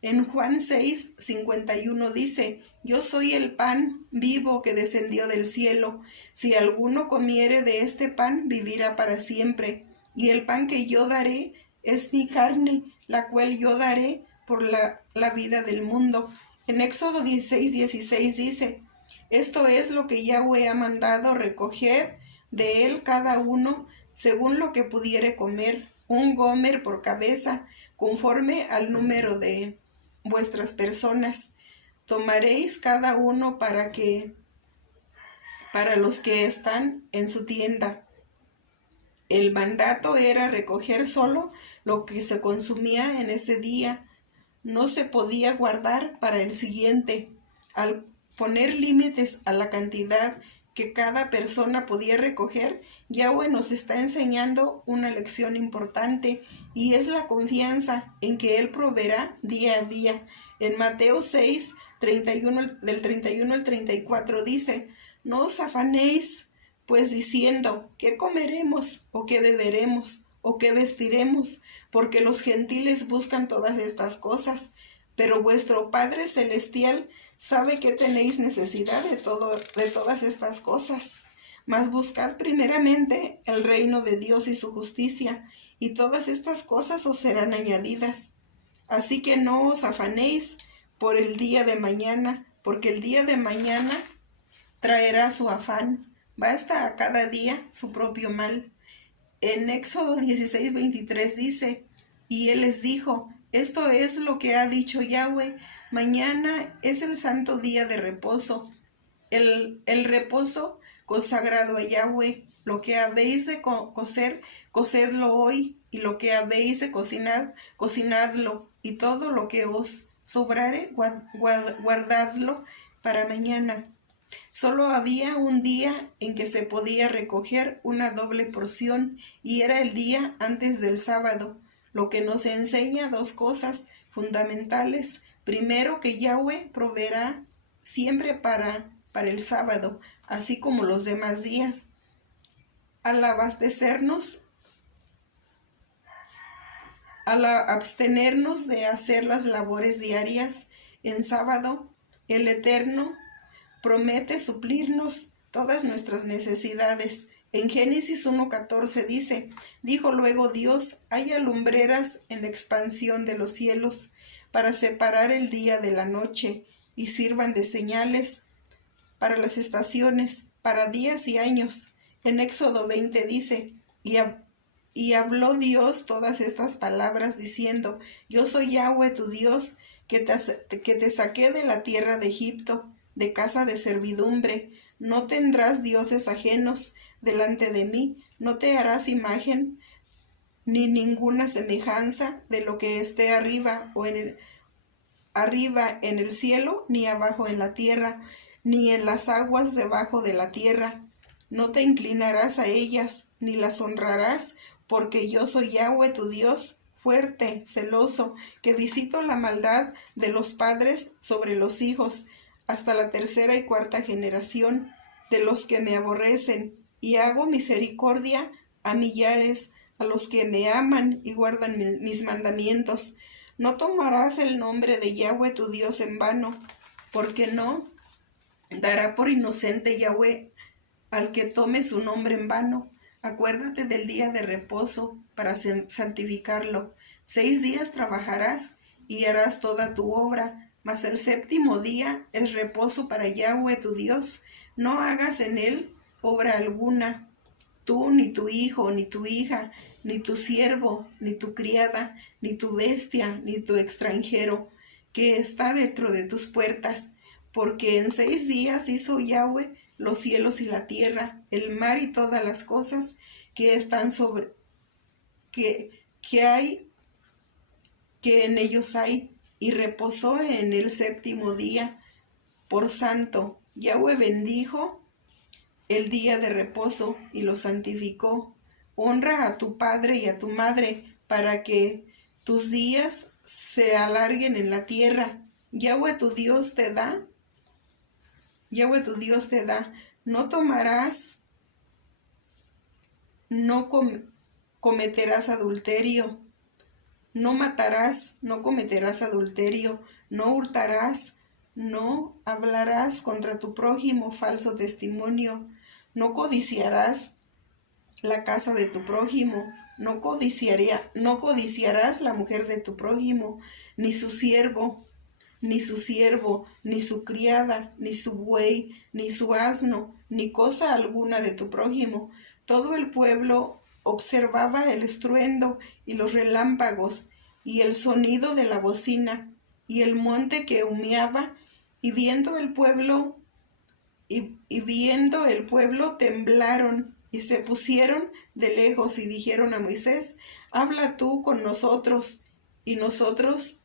En Juan 6:51 dice, yo soy el pan vivo que descendió del cielo. Si alguno comiere de este pan, vivirá para siempre. Y el pan que yo daré es mi carne, la cual yo daré por la vida del mundo. En Éxodo 16:16 dice, esto es lo que Yahweh ha mandado, recoger de él cada uno según lo que pudiere comer, un gomer por cabeza, conforme al número de vuestras personas. Tomaréis cada uno para los que están en su tienda. El mandato era recoger solo lo que se consumía en ese día. No se podía guardar para el siguiente. Al poner límites a la cantidad que cada persona podía recoger, Yahweh nos está enseñando una lección importante y es la confianza en que Él proveerá día a día. En Mateo 6, del 31 al 34 dice: no os afanéis, pues diciendo, ¿qué comeremos? ¿O qué beberemos? ¿O qué vestiremos? Porque los gentiles buscan todas estas cosas, pero vuestro Padre Celestial sabe que tenéis necesidad de todas estas cosas. Mas buscad primeramente el reino de Dios y su justicia, y todas estas cosas os serán añadidas. Así que no os afanéis por el día de mañana, porque el día de mañana traerá su afán. Basta a cada día su propio mal. En Éxodo 16:23 dice: y Él les dijo, esto es lo que ha dicho Yahweh, mañana es el santo día de reposo, el reposo consagrado a Yahweh. Lo que habéis de cocer, cocedlo hoy, y lo que habéis de cocinar, cocinadlo, y todo lo que os sobrare, guardadlo para mañana. Solo había un día en que se podía recoger una doble porción, y era el día antes del sábado, lo que nos enseña dos cosas fundamentales. Primero, que Yahweh proveerá siempre para el sábado, así como los demás días. Al abstenernos de hacer las labores diarias en sábado, el Eterno promete suplirnos todas nuestras necesidades. En Génesis 1:14 dice: dijo luego Dios, haya lumbreras en la expansión de los cielos para separar el día de la noche, y sirvan de señales para las estaciones, para días y años. En Éxodo 20 dice: y habló Dios todas estas palabras diciendo: yo soy Yahweh tu Dios, que te saqué de la tierra de Egipto, de casa de servidumbre. No tendrás dioses ajenos delante de mí, no te harás imagen ni ninguna semejanza de lo que esté arriba en el cielo, ni abajo en la tierra, ni en las aguas debajo de la tierra. No te inclinarás a ellas, ni las honrarás, porque yo soy Yahweh tu Dios, fuerte, celoso, que visito la maldad de los padres sobre los hijos, hasta la tercera y cuarta generación de los que me aborrecen, y hago misericordia a millares, a los que me aman y guardan mis mandamientos. No tomarás el nombre de Yahweh tu Dios en vano, porque no dará por inocente Yahweh al que tome su nombre en vano. Acuérdate del día de reposo para santificarlo. 6 días trabajarás y harás toda tu obra, mas el séptimo día es reposo para Yahweh tu Dios. No hagas en él obra alguna, tú, ni tu hijo, ni tu hija, ni tu siervo, ni tu criada, ni tu bestia, ni tu extranjero, que está dentro de tus puertas. Porque en 6 días hizo Yahweh los cielos y la tierra, el mar y todas las cosas que están que en ellos hay, y reposó en el séptimo día. Por santo, Yahweh bendijo el día de reposo y lo santificó. Honra a tu padre y a tu madre, para que tus días se alarguen en la tierra. Yahweh tu Dios te da. No tomarás, no cometerás adulterio, no matarás, no cometerás adulterio, no hurtarás, no hablarás contra tu prójimo falso testimonio, no codiciarás la casa de tu prójimo, no codiciarás la mujer de tu prójimo, ni su siervo, ni su criada, ni su buey, ni su asno, ni cosa alguna de tu prójimo. Todo el pueblo observaba el estruendo y los relámpagos y el sonido de la bocina y el monte que humeaba, y viendo el pueblo temblaron y se pusieron de lejos y dijeron a Moisés: habla tú con nosotros y nosotros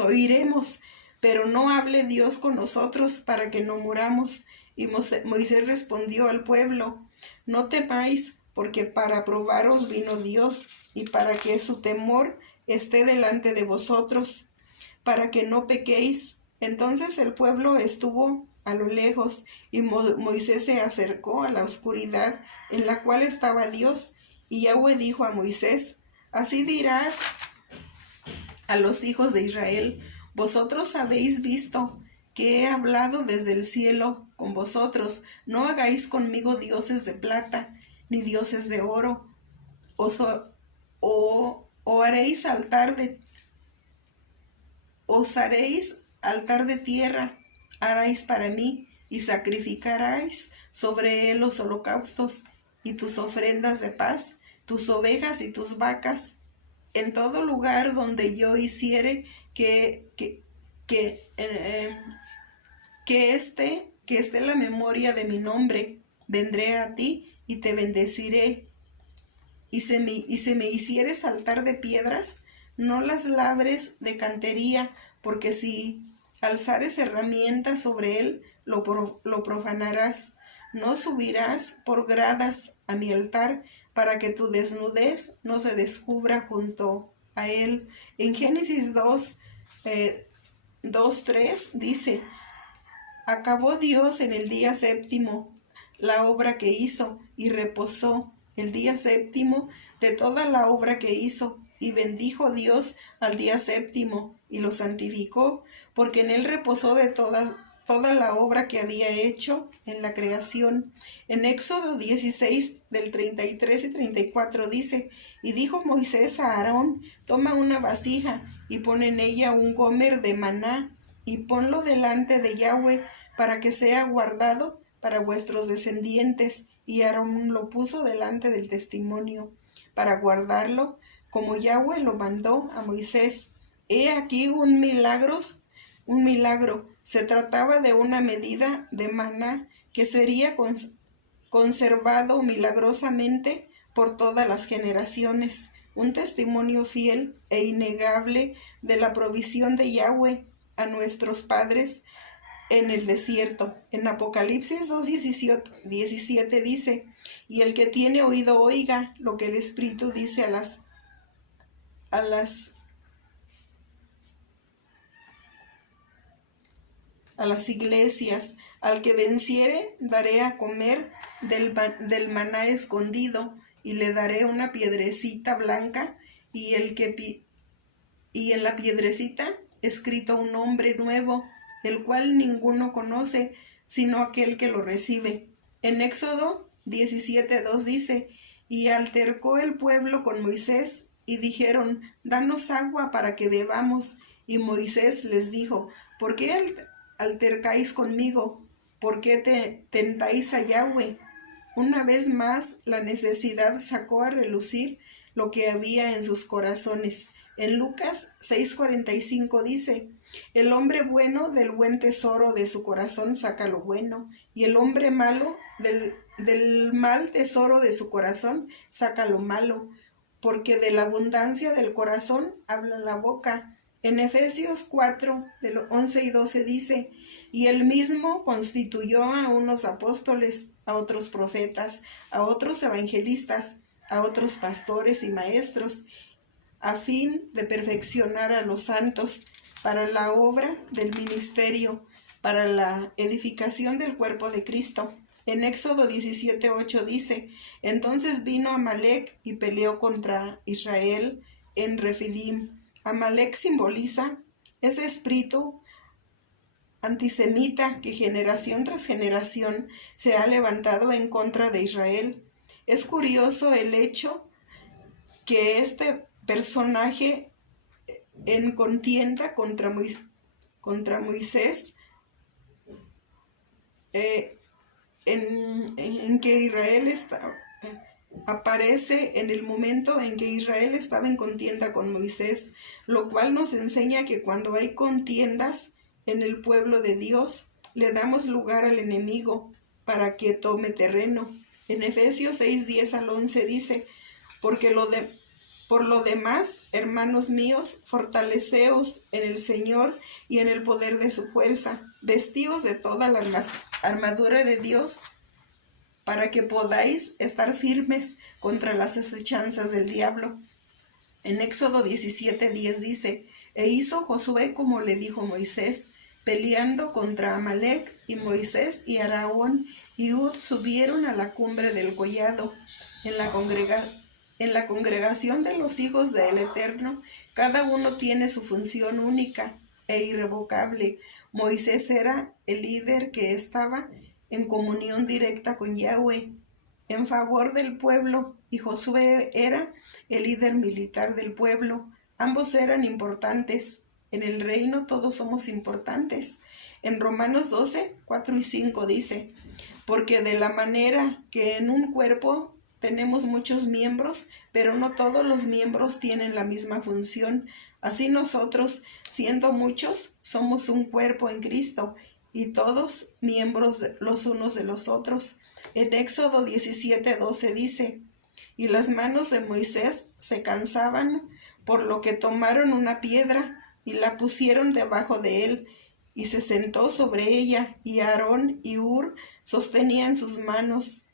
oiremos, pero no hable Dios con nosotros para que no muramos. Y Moisés respondió al pueblo: No temáis, porque para probaros vino Dios, y para que su temor esté delante de vosotros, para que no pequéis. Entonces el pueblo estuvo a lo lejos, y Moisés se acercó a la oscuridad en la cual estaba Dios, y Yahweh dijo a Moisés: Así dirás a los hijos de Israel: Vosotros habéis visto que he hablado desde el cielo con vosotros. No hagáis conmigo dioses de plata, ni dioses de oro. O haréis os haréis altar de tierra, haréis para mí, y sacrificaréis sobre él los holocaustos y tus ofrendas de paz, tus ovejas y tus vacas. En todo lugar donde yo hiciere que esté la memoria de mi nombre, vendré a ti y te bendeciré. Y se me hicieres altar de piedras, no las labres de cantería, porque si alzares herramientas sobre él, lo profanarás. No subirás por gradas a mi altar, para que tu desnudez no se descubra junto a él. En Génesis 2:3 dice: Acabó Dios en el día séptimo la obra que hizo, y reposó el día séptimo de toda la obra que hizo, y bendijo Dios al día séptimo, y lo santificó, porque en él reposó de toda la obra que había hecho en la creación. En Éxodo 16, del 33 y 34 dice: Y dijo Moisés a Aarón: Toma una vasija, y pon en ella un gomer de maná, y ponlo delante de Yahweh, para que sea guardado para vuestros descendientes. Y Aarón lo puso delante del testimonio, para guardarlo, como Yahweh lo mandó a Moisés. He aquí un milagro. Se trataba de una medida de maná que sería conservado milagrosamente por todas las generaciones. Un testimonio fiel e innegable de la provisión de Yahweh a nuestros padres en el desierto. En Apocalipsis 2:17 dice: Y el que tiene oído oiga lo que el Espíritu dice a las iglesias. Al que venciere daré a comer del maná escondido, y le daré una piedrecita blanca, y en la piedrecita escrito un nombre nuevo, el cual ninguno conoce sino aquel que lo recibe. En Éxodo 17:2 dice: Y altercó el pueblo con Moisés, y dijeron: Danos agua para que bebamos. Y Moisés les dijo: ¿Por qué altercáis conmigo? ¿Por qué tentáis a Yahweh? Una vez más la necesidad sacó a relucir lo que había en sus corazones. En Lucas 6:45 dice: El hombre bueno del buen tesoro de su corazón saca lo bueno, y el hombre malo del mal tesoro de su corazón saca lo malo, porque de la abundancia del corazón habla la boca. En Efesios 4, del 11 y 12 dice: Y él mismo constituyó a unos apóstoles, a otros profetas, a otros evangelistas, a otros pastores y maestros, a fin de perfeccionar a los santos para la obra del ministerio, para la edificación del cuerpo de Cristo. En Éxodo 17:8 dice: Entonces vino Amalec y peleó contra Israel en Refidim. Amalec simboliza ese espíritu antisemita que generación tras generación se ha levantado en contra de Israel. Es curioso el hecho que este personaje en contienda contra Moisés, en que Israel aparece en el momento en que Israel estaba en contienda con Moisés, lo cual nos enseña que cuando hay contiendas en el pueblo de Dios, le damos lugar al enemigo para que tome terreno. En Efesios 6:10 al 11 dice: Por lo demás, hermanos míos, fortaleceos en el Señor y en el poder de su fuerza, vestíos de toda la armadura de Dios, para que podáis estar firmes contra las acechanzas del diablo. En Éxodo 17:10 dice: E hizo Josué como le dijo Moisés, peleando contra Amalec, y Moisés y Aarón y Hur subieron a la cumbre del collado. En la congregación de los hijos del Eterno, cada uno tiene su función única e irrevocable. Moisés era el líder que estaba en comunión directa con Yahweh en favor del pueblo, y Josué era el líder militar del pueblo. Ambos eran importantes. En el reino todos somos importantes. En Romanos 12:4 y 5 dice: Porque de la manera que en un cuerpo tenemos muchos miembros, pero no todos los miembros tienen la misma función, así nosotros, siendo muchos, somos un cuerpo en Cristo, y todos miembros los unos de los otros. En Éxodo 17:12 dice: Y las manos de Moisés se cansaban, por lo que tomaron una piedra y la pusieron debajo de él, y se sentó sobre ella, y Aarón y Hur sostenían sus manos,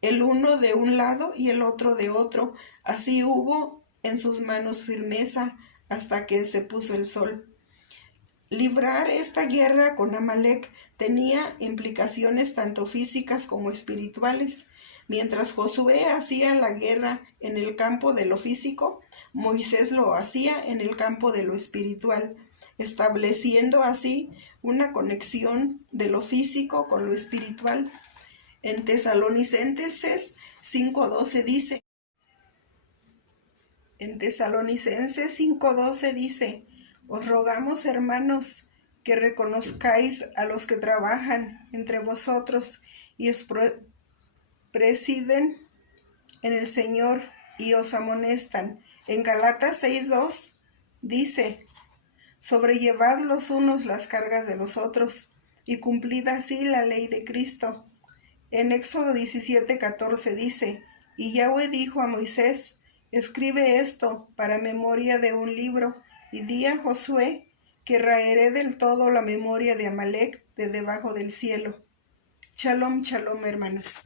el uno de un lado y el otro de otro. Así hubo en sus manos firmeza hasta que se puso el sol. Librar esta guerra con Amalec tenía implicaciones tanto físicas como espirituales. Mientras Josué hacía la guerra en el campo de lo físico, Moisés lo hacía en el campo de lo espiritual, estableciendo así una conexión de lo físico con lo espiritual. En Tesalonicenses 5:12 dice: Os rogamos, hermanos, que reconozcáis a los que trabajan entre vosotros y os presiden en el Señor y os amonestan. En Galatas 6:2 dice: Sobrellevad los unos las cargas de los otros, y cumplid así la ley de Cristo. En Éxodo 17:14 dice: Y Yahweh dijo a Moisés: Escribe esto para memoria de un libro, y di a Josué que raeré del todo la memoria de Amalec de debajo del cielo. Shalom, shalom, hermanos.